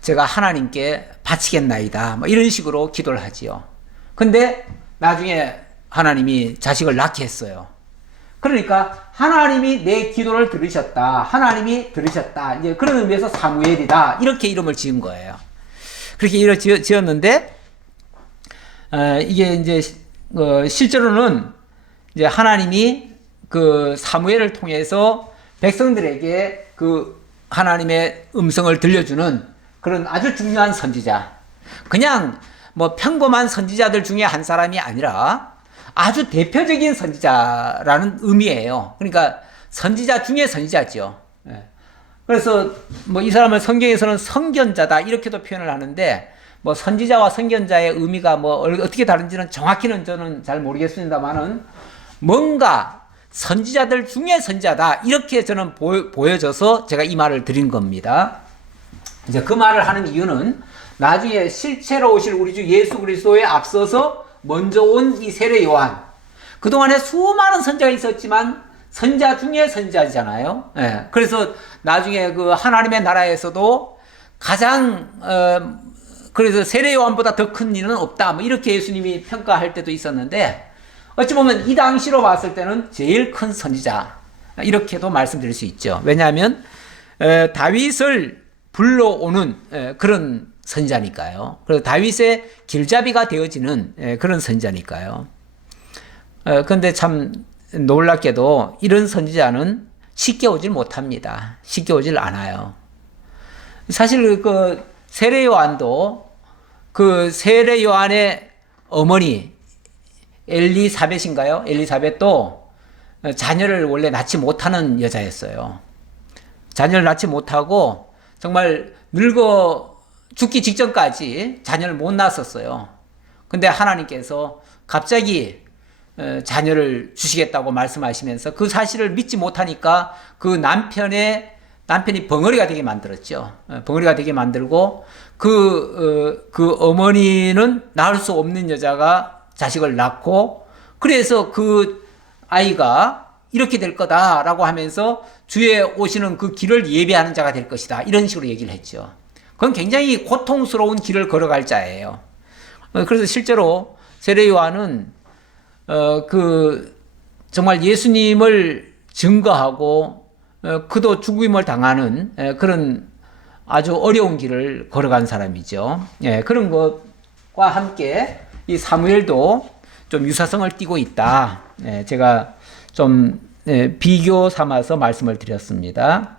제가 하나님께 바치겠나이다. 뭐 이런 식으로 기도를 하지요. 근데 나중에 하나님이 자식을 낳게 했어요. 그러니까 하나님이 내 기도를 들으셨다. 하나님이 들으셨다. 이제 그런 의미에서 사무엘이다. 이렇게 이름을 지은 거예요. 그렇게 이름을 지었는데 이게 이제 실제로는 이제 하나님이 그 사무엘을 통해서 백성들에게 그 하나님의 음성을 들려주는 그런 아주 중요한 선지자. 그냥 뭐 평범한 선지자들 중에 한 사람이 아니라 아주 대표적인 선지자라는 의미예요. 그러니까 선지자 중에 선지자죠. 그래서 뭐 이 사람을 성경에서는 선견자다 이렇게도 표현을 하는데 뭐 선지자와 선견자의 의미가 뭐 어떻게 다른지는 정확히는 저는 잘 모르겠습니다만은 뭔가 선지자들 중에 선지자다 이렇게 저는 보여져서 제가 이 말을 드린 겁니다. 이제 그 말을 하는 이유는 나중에 실체로 오실 우리 주 예수 그리스도에 앞서서 먼저 온 이 세례 요한. 그동안에 수많은 선지자가 있었지만 선지자 중에 선지자잖아요. 그래서 나중에 그 하나님의 나라에서도 가장 그래서 세례 요한보다 더 큰 일은 없다. 뭐 이렇게 예수님이 평가할 때도 있었는데 어찌 보면 이 당시로 봤을 때는 제일 큰 선지자 이렇게도 말씀드릴 수 있죠. 왜냐하면 다윗을 불러오는 그런 선지자니까요. 그래서 다윗의 길잡이가 되어지는 그런 선지자니까요. 그런데 참 놀랍게도 이런 선지자는 쉽게 오질 못합니다. 쉽게 오질 않아요. 사실 그 세례 요한도 그 세례 요한의 어머니 엘리사벳인가요? 엘리사벳도 자녀를 원래 낳지 못하는 여자였어요. 자녀를 낳지 못하고 정말 늙어 죽기 직전까지 자녀를 못 낳았었어요. 근데 하나님께서 갑자기 자녀를 주시겠다고 말씀하시면서 그 사실을 믿지 못하니까 그 남편이 벙어리가 되게 만들었죠. 벙어리가 되게 만들고 그 어머니는 낳을 수 없는 여자가 자식을 낳고 그래서 그 아이가 이렇게 될 거다라고 하면서 주에 오시는 그 길을 예비하는 자가 될 것이다. 이런 식으로 얘기를 했죠. 그건 굉장히 고통스러운 길을 걸어갈 자예요. 그래서 실제로 세례 요한은 정말 예수님을 증거하고 그도 죽임을 당하는 그런 아주 어려운 길을 걸어간 사람이죠. 그런 것과 함께 이 사무엘도 좀 유사성을 띠고 있다. 제가 좀 비교 삼아서 말씀을 드렸습니다.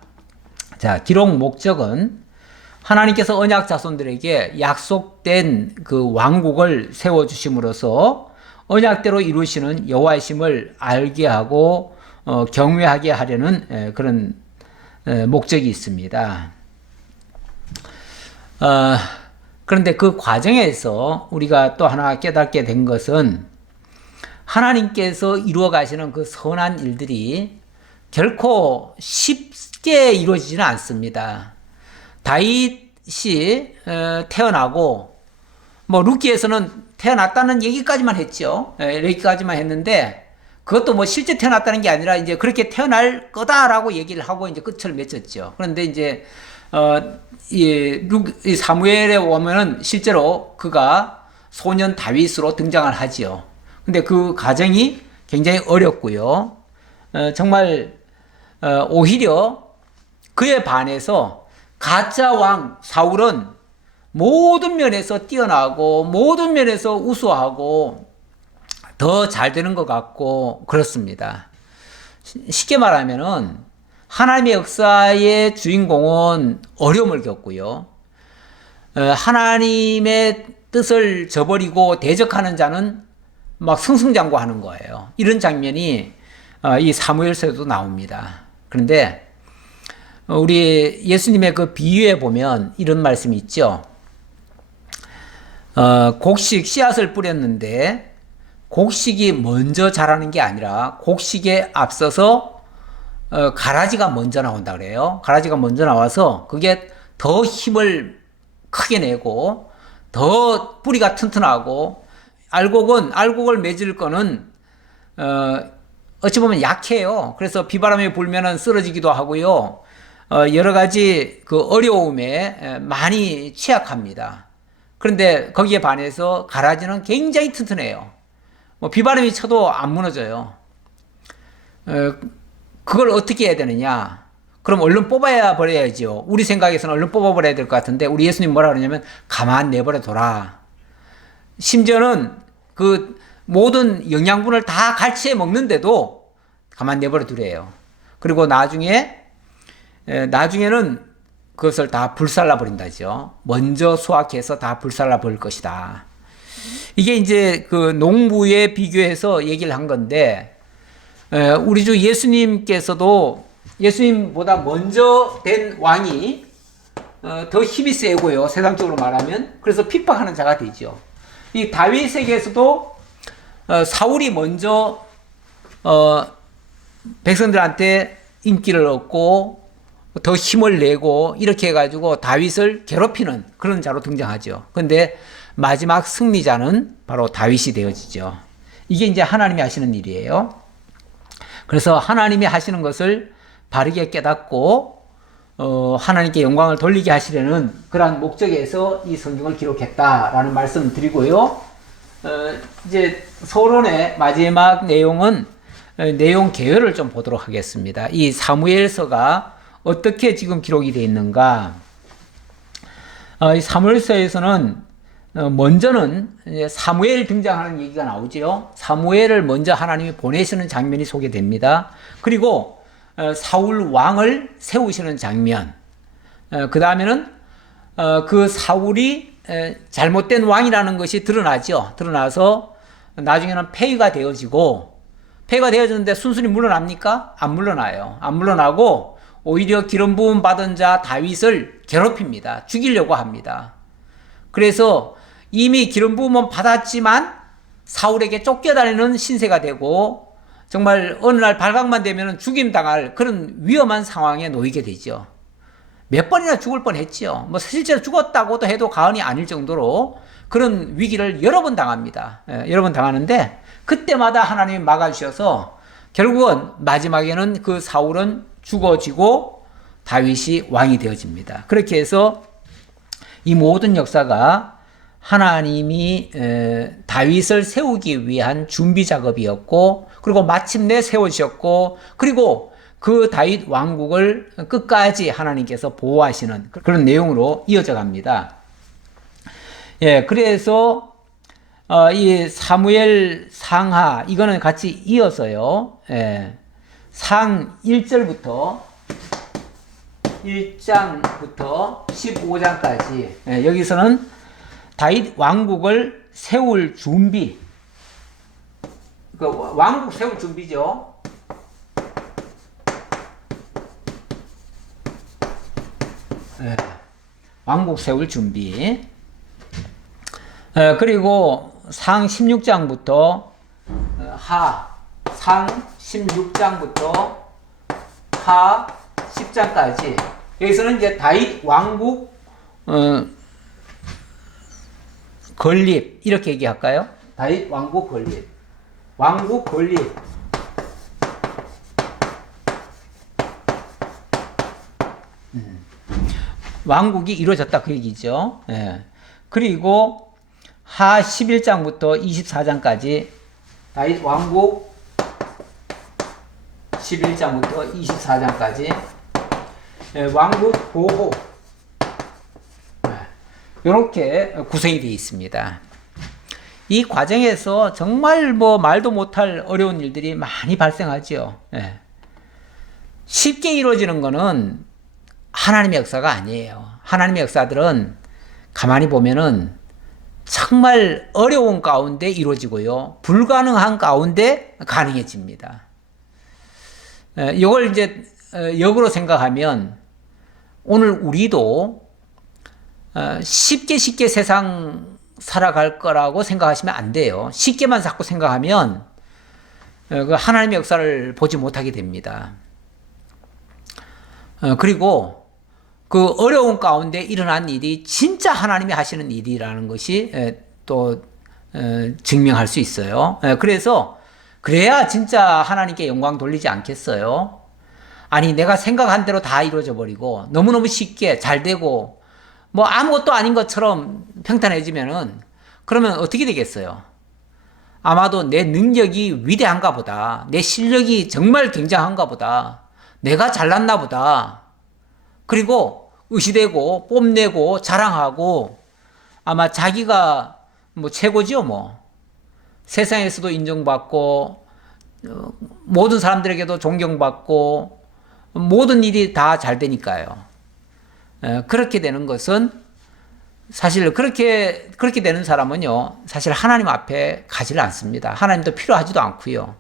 자, 기록 목적은 하나님께서 언약 자손들에게 약속된 그 왕국을 세워 주심으로써 언약대로 이루시는 여호와이심을 알게 하고 경외하게 하려는 그런 목적이 있습니다. 그런데 그 과정에서 우리가 또 하나 깨닫게 된 것은 하나님께서 이루어 가시는 그 선한 일들이 결코 쉽게 이루어지지는 않습니다. 다윗이 태어나고 뭐 룻기에서는 태어났다는 얘기까지만 했죠. 얘기까지만 했는데 그것도 뭐 실제 태어났다는 게 아니라 이제 그렇게 태어날 거다라고 얘기를 하고 이제 끝을 맺었죠. 그런데 이제 이 사무엘에 오면은 실제로 그가 소년 다윗으로 등장을 하지요. 근데 그 과정이 굉장히 어렵고요. 정말 오히려 그에 반해서 가짜 왕 사울은 모든 면에서 뛰어나고 모든 면에서 우수하고 더 잘 되는 것 같고 그렇습니다. 쉽게 말하면은 하나님의 역사의 주인공은 어려움을 겪고요. 하나님의 뜻을 저버리고 대적하는 자는 막 승승장구하는 거예요. 이런 장면이 이 사무엘서에도 나옵니다. 그런데 우리 예수님의 그 비유에 보면 이런 말씀이 있죠. 곡식 씨앗을 뿌렸는데 곡식이 먼저 자라는 게 아니라 곡식에 앞서서 가라지가 먼저 나온다 그래요. 가라지가 먼저 나와서 그게 더 힘을 크게 내고 더 뿌리가 튼튼하고 알곡을 맺을 거는 어찌 보면 약해요. 그래서 비바람이 불면은 쓰러지기도 하고요. 여러 가지 그 어려움에 많이 취약합니다. 그런데 거기에 반해서 가라지는 굉장히 튼튼해요. 뭐 비바람이 쳐도 안 무너져요. 그걸 어떻게 해야 되느냐? 그럼 얼른 뽑아야 버려야죠. 우리 생각에서는 얼른 뽑아버려야 될 것 같은데 우리 예수님 뭐라 그러냐면 가만 내버려 둬라. 심지어는 그 모든 영양분을 다 갈치에 먹는데도 가만 내버려 두래요. 그리고 나중에는 그것을 다 불살라 버린다죠. 먼저 수확해서 다 불살라 버릴 것이다. 이게 이제 그 농부에 비교해서 얘기를 한 건데, 우리 주 예수님께서도 예수님보다 먼저 된 왕이 더 힘이 세고요. 세상적으로 말하면. 그래서 핍박하는 자가 되죠. 이 다윗에게서도 사울이 먼저 백성들한테 인기를 얻고 더 힘을 내고 이렇게 해가지고 다윗을 괴롭히는 그런 자로 등장하죠. 그런데 마지막 승리자는 바로 다윗이 되어지죠. 이게 이제 하나님이 하시는 일이에요. 그래서 하나님이 하시는 것을 바르게 깨닫고 하나님께 영광을 돌리게 하시려는 그러한 목적에서 이 성경을 기록했다라는 말씀 드리고요. 이제 서론의 마지막 내용은 내용 개요를 좀 보도록 하겠습니다. 이 사무엘서가 어떻게 지금 기록이 되어 있는가? 이 사무엘서에서는 먼저는 사무엘 등장하는 얘기가 나오죠. 사무엘을 먼저 하나님이 보내시는 장면이 소개됩니다. 그리고 사울 왕을 세우시는 장면. 그 다음에는 그 사울이 잘못된 왕이라는 것이 드러나죠. 드러나서 나중에는 폐위가 되어지고, 폐위가 되어지는데 순순히 물러납니까? 안 물러나요. 안 물러나고 오히려 기름 부음 받은 자 다윗을 괴롭힙니다. 죽이려고 합니다. 그래서 이미 기름 부음은 받았지만 사울에게 쫓겨다니는 신세가 되고, 정말 어느 날 발각만 되면 죽임 당할 그런 위험한 상황에 놓이게 되죠. 몇 번이나 죽을 뻔했죠. 뭐 실제로 죽었다고도 해도 과언이 아닐 정도로 그런 위기를 여러 번 당합니다. 여러 번 당하는데 그때마다 하나님이 막아주셔서 결국은 마지막에는 그 사울은 죽어지고 다윗이 왕이 되어집니다. 그렇게 해서 이 모든 역사가 하나님이 다윗을 세우기 위한 준비 작업이었고, 그리고 마침내 세우셨고, 그리고 그 다윗 왕국을 끝까지 하나님께서 보호하시는 그런 내용으로 이어져 갑니다. 예, 그래서 이 사무엘 상하 이거는 같이 이어서요. 예, 상 1절부터 1장부터 15장까지 예, 여기서는 다윗 왕국을 세울 준비, 그 왕국 세울 준비죠. 네. 왕국 세울 준비. 그리고 상 16장부터 상 16장부터 하 10장까지 여기서는 이제 다윗 왕국 건립 이렇게 얘기할까요? 다윗 왕국 건립, 왕국 건립. 왕국이 이루어졌다 그 얘기죠. 예. 그리고 하 11장부터 24장까지 다윗 왕국 11장부터 24장까지 예, 왕국 보호 이렇게 구성이 되어 있습니다. 이 과정에서 정말 뭐 말도 못할 어려운 일들이 많이 발생하죠. 예. 쉽게 이루어지는 거는 하나님의 역사가 아니에요. 하나님의 역사들은 가만히 보면은 정말 어려운 가운데 이루어지고요. 불가능한 가운데 가능해집니다. 이걸 이제 역으로 생각하면 오늘 우리도 쉽게 세상 살아갈 거라고 생각하시면 안 돼요. 쉽게만 자꾸 생각하면 그 하나님의 역사를 보지 못하게 됩니다. 그리고 그 어려운 가운데 일어난 일이 진짜 하나님이 하시는 일이라는 것이 또 증명할 수 있어요. 그래서 그래야 진짜 하나님께 영광 돌리지 않겠어요? 아니 내가 생각한 대로 다 이루어져 버리고 너무너무 쉽게 잘 되고 뭐 아무것도 아닌 것처럼 평탄해지면은 그러면 어떻게 되겠어요? 아마도 내 능력이 위대한가 보다, 내 실력이 정말 굉장한가 보다, 내가 잘났나 보다, 그리고 의시되고 뽐내고 자랑하고 아마 자기가 뭐 최고지요. 뭐 세상에서도 인정받고 모든 사람들에게도 존경받고 모든 일이 다 잘 되니까요. 그렇게 되는 것은 사실 그렇게 되는 사람은요 사실 하나님 앞에 가지를 않습니다. 하나님도 필요하지도 않고요.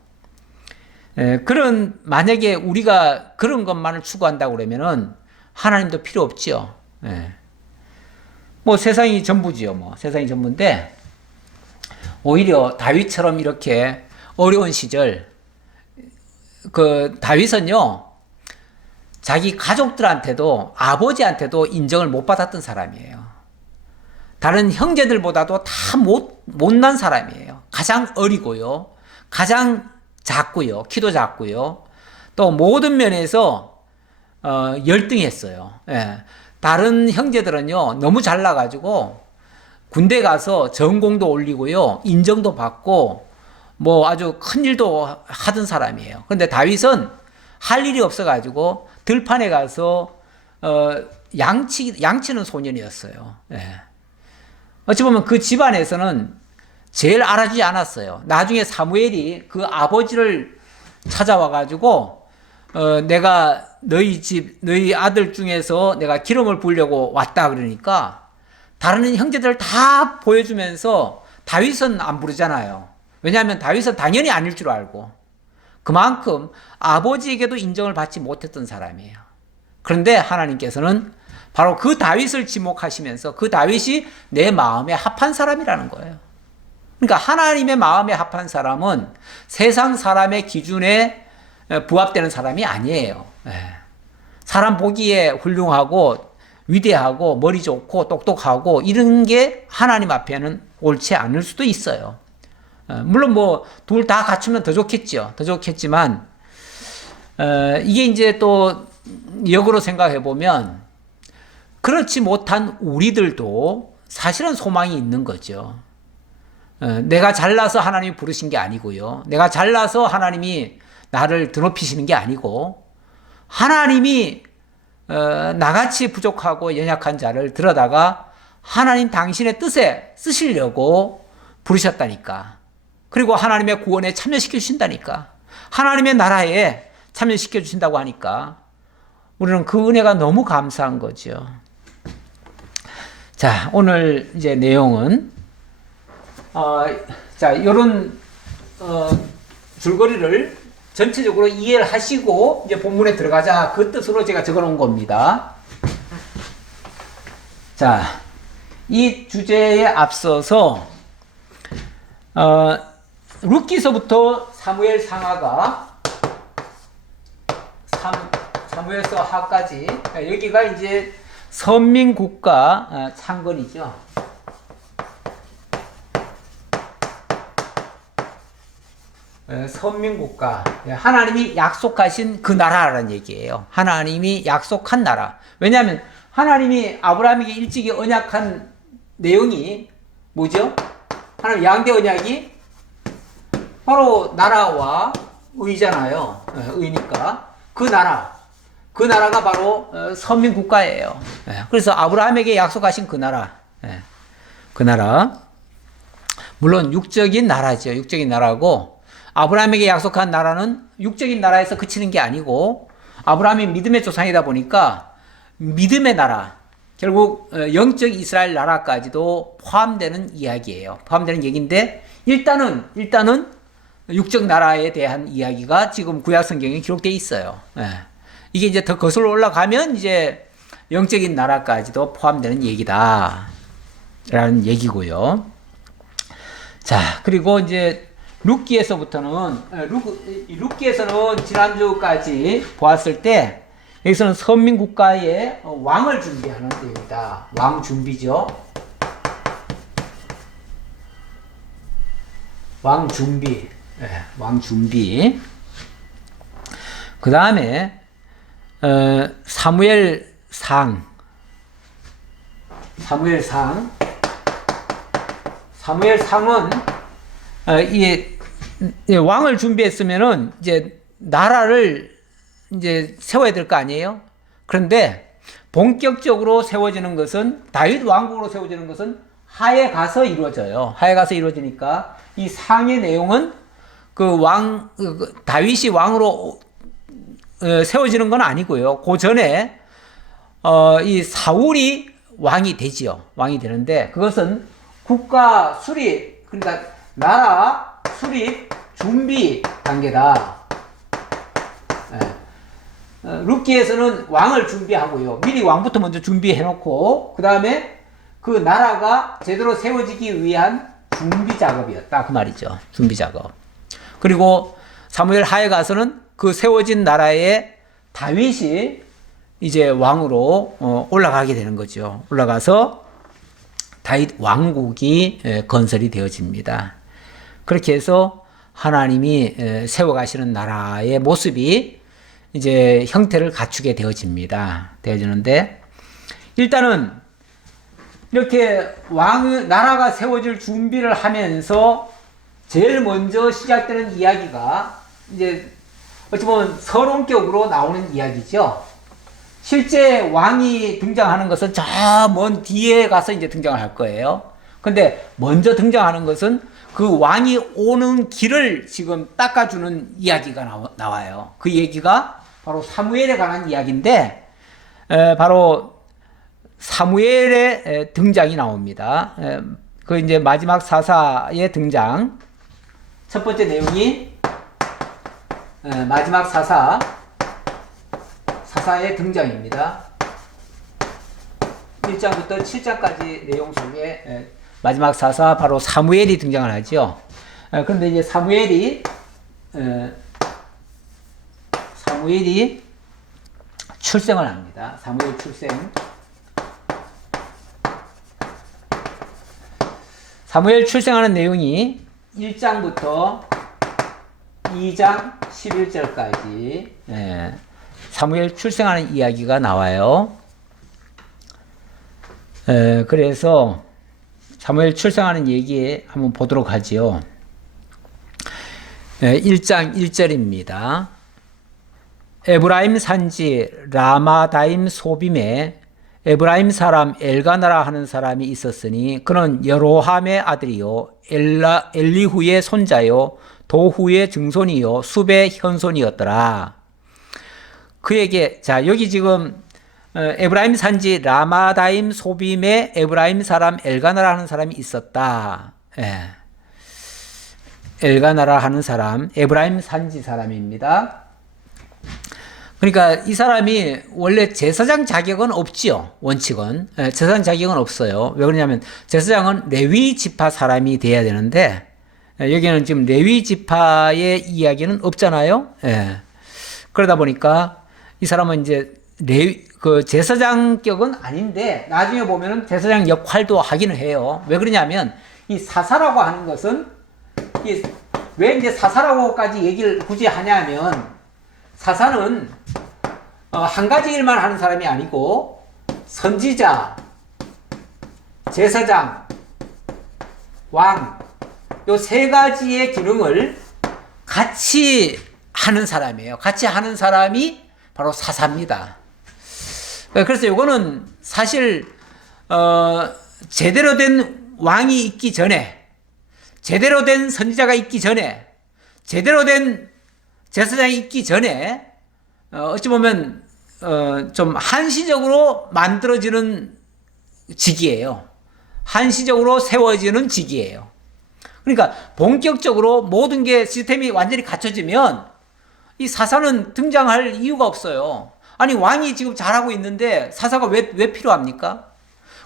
그런 만약에 우리가 그런 것만을 추구한다고 그러면은 하나님도 필요 없지요. 뭐 세상이 전부지요. 뭐 세상이 전부인데 오히려 다윗처럼 이렇게 어려운 시절 그 다윗은요 자기 가족들한테도 아버지한테도 인정을 못 받았던 사람이에요. 다른 형제들보다도 다 못난 사람이에요. 가장 어리고요. 가장 작고요. 키도 작고요. 또 모든 면에서 열등했어요. 예. 다른 형제들은요, 너무 잘나가지고 군대 가서 전공도 올리고요, 인정도 받고 뭐 아주 큰 일도 하던 사람이에요. 그런데 다윗은 할 일이 없어가지고 들판에 가서 양치는 소년이었어요. 예. 어찌 보면 그 집안에서는 제일 알아주지 않았어요. 나중에 사무엘이 그 아버지를 찾아와가지고 내가 너희 아들 중에서 내가 기름을 부으려고 왔다 그러니까 다른 형제들 다 보여주면서 다윗은 안 부르잖아요. 왜냐하면 다윗은 당연히 아닐 줄 알고 그만큼 아버지에게도 인정을 받지 못했던 사람이에요. 그런데 하나님께서는 바로 그 다윗을 지목하시면서 그 다윗이 내 마음에 합한 사람이라는 거예요. 그러니까 하나님의 마음에 합한 사람은 세상 사람의 기준에 부합되는 사람이 아니에요. 사람 보기에 훌륭하고 위대하고 머리 좋고 똑똑하고 이런 게 하나님 앞에는 옳지 않을 수도 있어요. 물론 뭐 둘 다 갖추면 더 좋겠죠. 더 좋겠지만 이게 이제 또 역으로 생각해 보면 그렇지 못한 우리들도 사실은 소망이 있는 거죠. 내가 잘나서 하나님이 부르신 게 아니고요. 내가 잘나서 하나님이 나를 드높이시는 게 아니고 하나님이 나같이 부족하고 연약한 자를 들여다가 하나님 당신의 뜻에 쓰시려고 부르셨다니까. 그리고 하나님의 구원에 참여시켜 주신다니까. 하나님의 나라에 참여시켜 주신다고 하니까 우리는 그 은혜가 너무 감사한 거죠. 자, 오늘 이제 내용은 이런 줄거리를 전체적으로 이해를 하시고 이제 본문에 들어가자 그 뜻으로 제가 적어놓은 겁니다. 자, 이 주제에 앞서서 룻기서부터 사무엘 상하가 사무엘서 하까지 여기가 이제 선민국가 창건이죠. 선민국가, 하나님이 약속하신 그 나라라는 얘기예요. 하나님이 약속한 나라. 왜냐하면 하나님이 아브라함에게 일찍이 언약한 내용이 뭐죠? 하나님 양대 언약이 바로 나라와 의잖아요. 의니까 그 나라가 바로 선민국가예요. 그래서 아브라함에게 약속하신 그 나라, 그 나라. 물론 육적인 나라죠. 육적인 나라고 아브라함에게 약속한 나라는 육적인 나라에서 그치는 게 아니고 아브라함이 믿음의 조상이다 보니까 믿음의 나라, 결국 영적 이스라엘 나라까지도 포함되는 이야기예요. 포함되는 얘기인데 일단은 육적 나라에 대한 이야기가 지금 구약 성경에 기록되어 있어요. 이게 이제 더 거슬러 올라가면 이제 영적인 나라까지도 포함되는 얘기다 라는 얘기고요. 자, 그리고 이제 룻기에서는 지난주까지 보았을 때 여기서는 선민국가의 왕을 준비하는 때입니다. 왕 준비죠. 왕 준비. 그 다음에 사무엘상은 이 왕을 준비했으면은 이제 나라를 이제 세워야 될 거 아니에요? 그런데 본격적으로 세워지는 것은 다윗 왕국으로 세워지는 것은 하에 가서 이루어져요. 하에 가서 이루어지니까 이 상의 내용은 다윗이 왕으로 세워지는 건 아니고요. 그 전에 이 사울이 왕이 되지요. 왕이 되는데 그것은 국가 수립, 그러니까 나라 수립 준비 단계다. 룻기에서는 왕을 준비하고요. 미리 왕부터 먼저 준비해놓고 그 다음에 그 나라가 제대로 세워지기 위한 준비 작업이었다. 그 말이죠. 준비 작업. 그리고 사무엘 하에 가서는 그 세워진 나라에 다윗이 이제 왕으로 올라가게 되는 거죠. 올라가서 다윗 왕국이 건설이 되어집니다. 그렇게 해서 하나님이 세워가시는 나라의 모습이 이제 형태를 갖추게 되어지는데, 일단은 이렇게 나라가 세워질 준비를 하면서 제일 먼저 시작되는 이야기가 이제 어찌 보면 서론격으로 나오는 이야기죠. 실제 왕이 등장하는 것은 저 먼 뒤에 가서 이제 등장을 할 거예요. 근데 먼저 등장하는 것은 그 왕이 오는 길을 지금 닦아주는 이야기가 나와요. 그 얘기가 바로 사무엘에 관한 이야기인데, 바로 사무엘의 등장이 나옵니다. 그 이제 마지막 사사의 등장. 첫 번째 내용이 마지막 사사의 등장입니다. 1장부터 7장까지 내용 속에 마지막 사사 바로 사무엘이 등장을 하죠. 그런데 이제 사무엘이 출생을 합니다. 사무엘 출생. 사무엘 출생하는 내용이 1장부터 2장 11절까지 사무엘 출생하는 이야기가 나와요. 그래서 사무엘 출생하는 얘기 한번 보도록 하지요. 1장 1절입니다. 에브라임 산지 라마다임 소빔에 에브라임 사람 엘가나라 하는 사람이 있었으니 그는 여로함의 아들이요 엘리후의 손자요 도후의 증손이요 숲의 현손이었더라. 그에게 자 여기 지금 에브라임 산지 라마다임 소빔에 에브라임 사람 엘가나라 하는 사람이 있었다. 엘가나라 하는 사람 에브라임 산지 사람입니다. 그러니까 이 사람이 원래 제사장 자격은 없지요. 원칙은 제사장 자격은 없어요. 왜 그러냐면 제사장은 레위 지파 사람이 돼야 되는데 여기는 지금 레위 지파의 이야기는 없잖아요. 그러다 보니까 이 사람은 이제 그 제사장격은 아닌데 나중에 보면은 제사장 역할도 하기는 해요. 왜 그러냐면 이 사사라고 하는 것은 왜 이제 사사라고까지 얘기를 굳이 하냐면 사사는 한 가지 일만 하는 사람이 아니고 선지자, 제사장, 왕 요 세 가지의 기능을 같이 하는 사람이에요. 같이 하는 사람이 바로 사사입니다. 그래서 요거는 사실 제대로 된 왕이 있기 전에, 제대로 된 선지자가 있기 전에, 제대로 된 제사장이 있기 전에 어찌 보면 좀 한시적으로 만들어지는 직이에요. 한시적으로 세워지는 직이에요. 그러니까 본격적으로 모든 게 시스템이 완전히 갖춰지면 이 사사는 등장할 이유가 없어요. 아니 왕이 지금 잘하고 있는데 사사가 왜 필요합니까?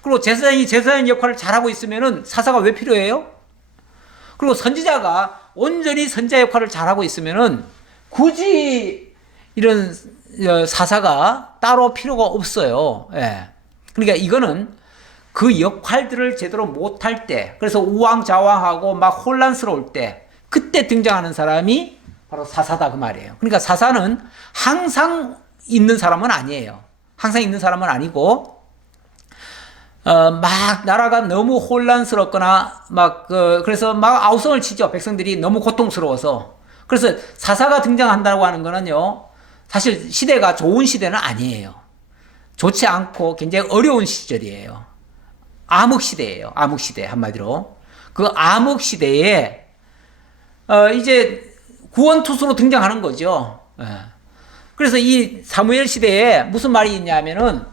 그리고 제사장이 제사장 역할을 잘하고 있으면은 사사가 왜 필요해요? 그리고 선지자가 온전히 선지자 역할을 잘하고 있으면은 굳이 이런 사사가 따로 필요가 없어요. 그러니까 이거는 그 역할들을 제대로 못할 때, 그래서 우왕좌왕하고 막 혼란스러울 때, 그때 등장하는 사람이 바로 사사다 그 말이에요. 그러니까 사사는 항상 있는 사람은 아니에요. 항상 있는 사람은 아니고, 막 나라가 너무 혼란스럽거나 그래서 막 아우성을 치죠. 백성들이 너무 고통스러워서. 그래서 사사가 등장한다고 하는 거는요, 사실 시대가 좋은 시대는 아니에요. 좋지 않고 굉장히 어려운 시절이에요. 암흑시대예요. 암흑시대 한마디로. 그 암흑시대에 이제 구원투수로 등장하는 거죠. 그래서 이 사무엘 시대에 무슨 말이 있냐면은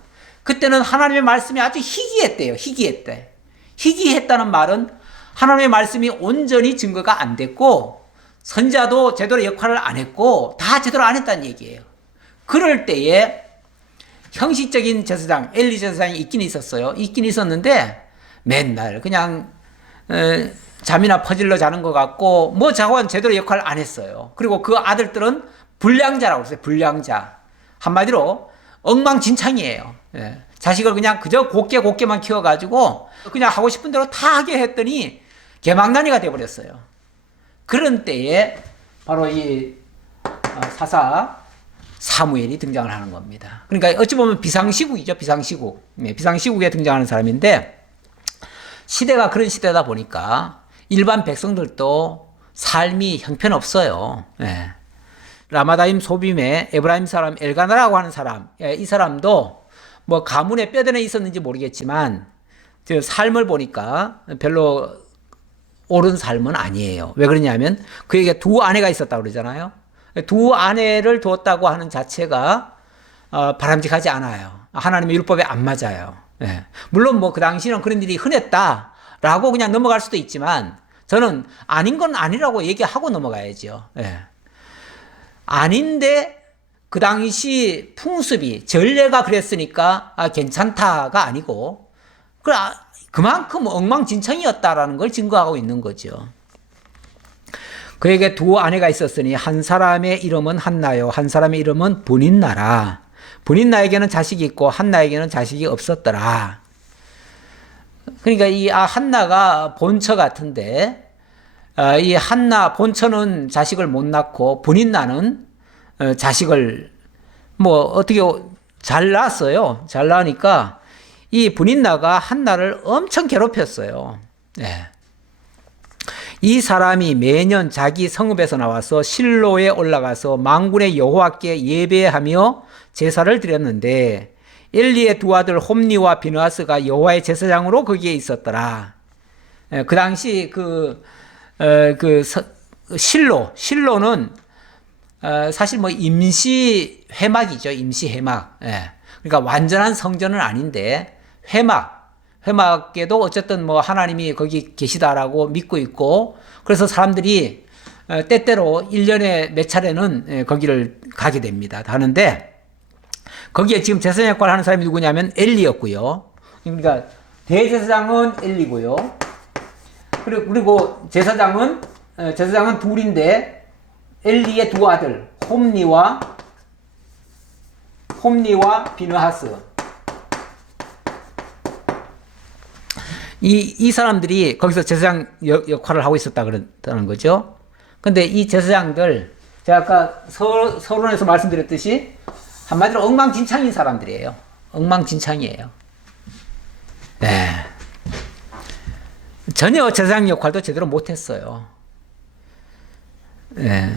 그때는 하나님의 말씀이 아주 희귀했대요. 희귀했대. 희귀했다는 말은 하나님의 말씀이 온전히 증거가 안 됐고 선지자도 제대로 역할을 안 했고 다 제대로 안 했다는 얘기예요. 그럴 때에 형식적인 제사장, 엘리 제사장이 있긴 있었어요. 있긴 있었는데 맨날 그냥 잠이나 퍼질러 자는 것 같고 뭐 자고는 제대로 역할을 안 했어요. 그리고 그 아들들은 불량자라고 했어요. 불량자. 한마디로 엉망진창이에요. 자식을 그냥 그저 곱게만 키워가지고 그냥 하고 싶은 대로 다 하게 했더니 개망난이가 돼버렸어요. 그런 때에 바로 이 사사 사무엘이 등장을 하는 겁니다. 그러니까 어찌 보면 비상시국이죠. 비상시국. 비상시국에 등장하는 사람인데 시대가 그런 시대다 보니까 일반 백성들도 삶이 형편없어요. 예. 라마다임 소빔의 에브라임 사람 엘가나라고 하는 사람, 이 사람도 뭐 가문에 뼈대는 있었는지 모르겠지만 삶을 보니까 별로 옳은 삶은 아니에요. 왜 그러냐면 그에게 두 아내가 있었다고 그러잖아요. 두 아내를 두었다고 하는 자체가 바람직하지 않아요. 하나님의 율법에 안 맞아요. 예. 물론 뭐 그 당시는 그런 일이 흔했다라고 그냥 넘어갈 수도 있지만 저는 아닌 건 아니라고 얘기하고 넘어가야죠. 예. 아닌데 그 당시 풍습이 전례가 그랬으니까 괜찮다가 아니고 그만큼 엉망진창이었다라는 걸 증거하고 있는 거죠. 그에게 두 아내가 있었으니 한 사람의 이름은 한나요, 한 사람의 이름은 브닛나라. 브닛나에게는 자식이 있고 한나에게는 자식이 없었더라. 그러니까 이 한나가 본처 같은데 이 한나 본처는 자식을 못 낳고 브닛나는 자식을 뭐 어떻게 잘 낳았어요. 잘 낳으니까 이 브닛나가 한나를 엄청 괴롭혔어요. 네. 이 사람이 매년 자기 성읍에서 나와서 실로에 올라가서 만군의 여호와께 예배하며 제사를 드렸는데 엘리의 두 아들 홈니와 비느하스가 여호와의 제사장으로 거기에 있었더라. 그 당시 실로는 사실 뭐 임시 회막이죠. 임시 회막. 그러니까 완전한 성전은 아닌데 회막에도 어쨌든 뭐 하나님이 거기 계시다라고 믿고 있고 그래서 사람들이 때때로 1년에 몇 차례는 거기를 가게 됩니다. 하는데 거기에 지금 제사장 역할을 하는 사람이 누구냐면 엘리였고요. 그러니까 대제사장은 엘리고요. 그리고 제사장은 둘인데 엘리의 두 아들 홈니와 비느하스 이 사람들이 거기서 제사장 역할을 하고 있었다 그랬다는 거죠. 근데 이 제사장들 제가 아까 서론에서 말씀드렸듯이 한마디로 엉망진창인 사람들이에요. 엉망진창이에요. 네. 전혀 제사장 역할도 제대로 못했어요. 네.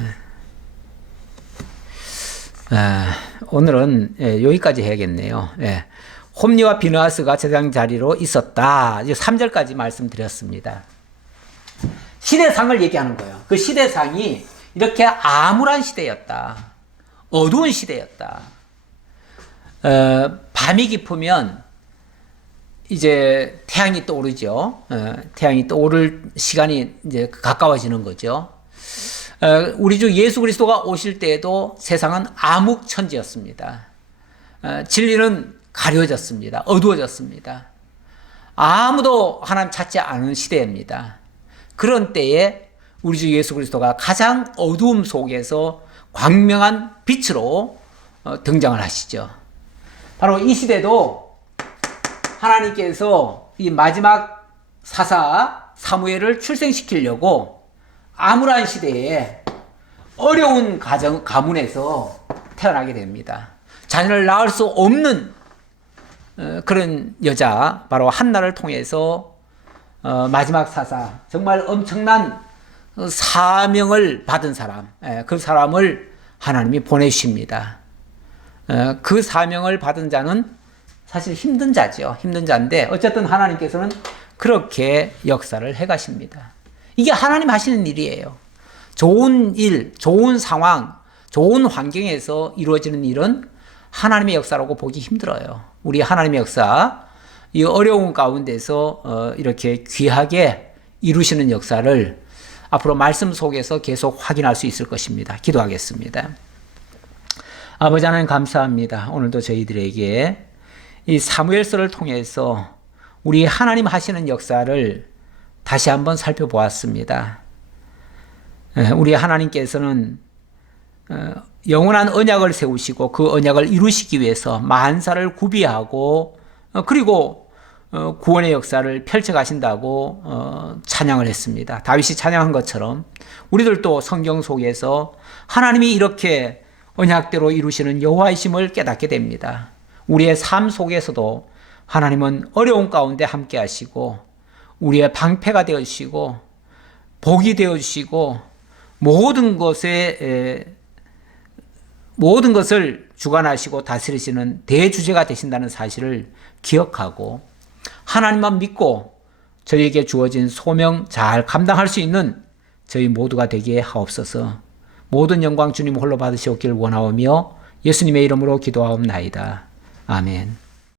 오늘은 여기까지 해야겠네요. 홈니와 비느하스가 제사장 자리로 있었다. 3절까지 말씀드렸습니다. 시대상을 얘기하는 거예요. 그 시대상이 이렇게 암울한 시대였다. 어두운 시대였다. 밤이 깊으면 이제 태양이 떠오르죠. 태양이 떠오를 시간이 이제 가까워지는 거죠. 우리 주 예수 그리스도가 오실 때에도 세상은 암흑천지였습니다. 진리는 가려졌습니다. 어두워졌습니다. 아무도 하나님 찾지 않은 시대입니다. 그런 때에 우리 주 예수 그리스도가 가장 어두움 속에서 광명한 빛으로 등장을 하시죠. 바로 이 시대도 하나님께서 이 마지막 사사 사무엘을 출생시키려고 암울한 시대에 어려운 가문에서 태어나게 됩니다. 자녀를 낳을 수 없는 그런 여자 바로 한나를 통해서 마지막 사사 정말 엄청난 사명을 받은 사람 그 사람을 하나님이 보내주십니다. 그 사명을 받은 자는 사실 힘든 자죠. 힘든 자인데 어쨌든 하나님께서는 그렇게 역사를 해가십니다. 이게 하나님 하시는 일이에요. 좋은 일, 좋은 상황, 좋은 환경에서 이루어지는 일은 하나님의 역사라고 보기 힘들어요. 우리 하나님의 역사, 이 어려운 가운데서 이렇게 귀하게 이루시는 역사를 앞으로 말씀 속에서 계속 확인할 수 있을 것입니다. 기도하겠습니다. 아버지 하나님 감사합니다. 오늘도 저희들에게 이 사무엘서를 통해서 우리 하나님 하시는 역사를 다시 한번 살펴보았습니다. 우리 하나님께서는 영원한 언약을 세우시고 그 언약을 이루시기 위해서 만사를 구비하고 그리고 구원의 역사를 펼쳐가신다고 찬양을 했습니다. 다윗이 찬양한 것처럼 우리들도 성경 속에서 하나님이 이렇게 언약대로 이루시는 여호와이심을 깨닫게 됩니다. 우리의 삶 속에서도 하나님은 어려운 가운데 함께 하시고 우리의 방패가 되어주시고 복이 되어주시고 모든 것을 주관하시고 다스리시는 대주제가 되신다는 사실을 기억하고 하나님만 믿고 저희에게 주어진 소명 잘 감당할 수 있는 저희 모두가 되게 하옵소서. 모든 영광 주님 홀로 받으시옵기를 원하오며 예수님의 이름으로 기도하옵나이다. 아멘.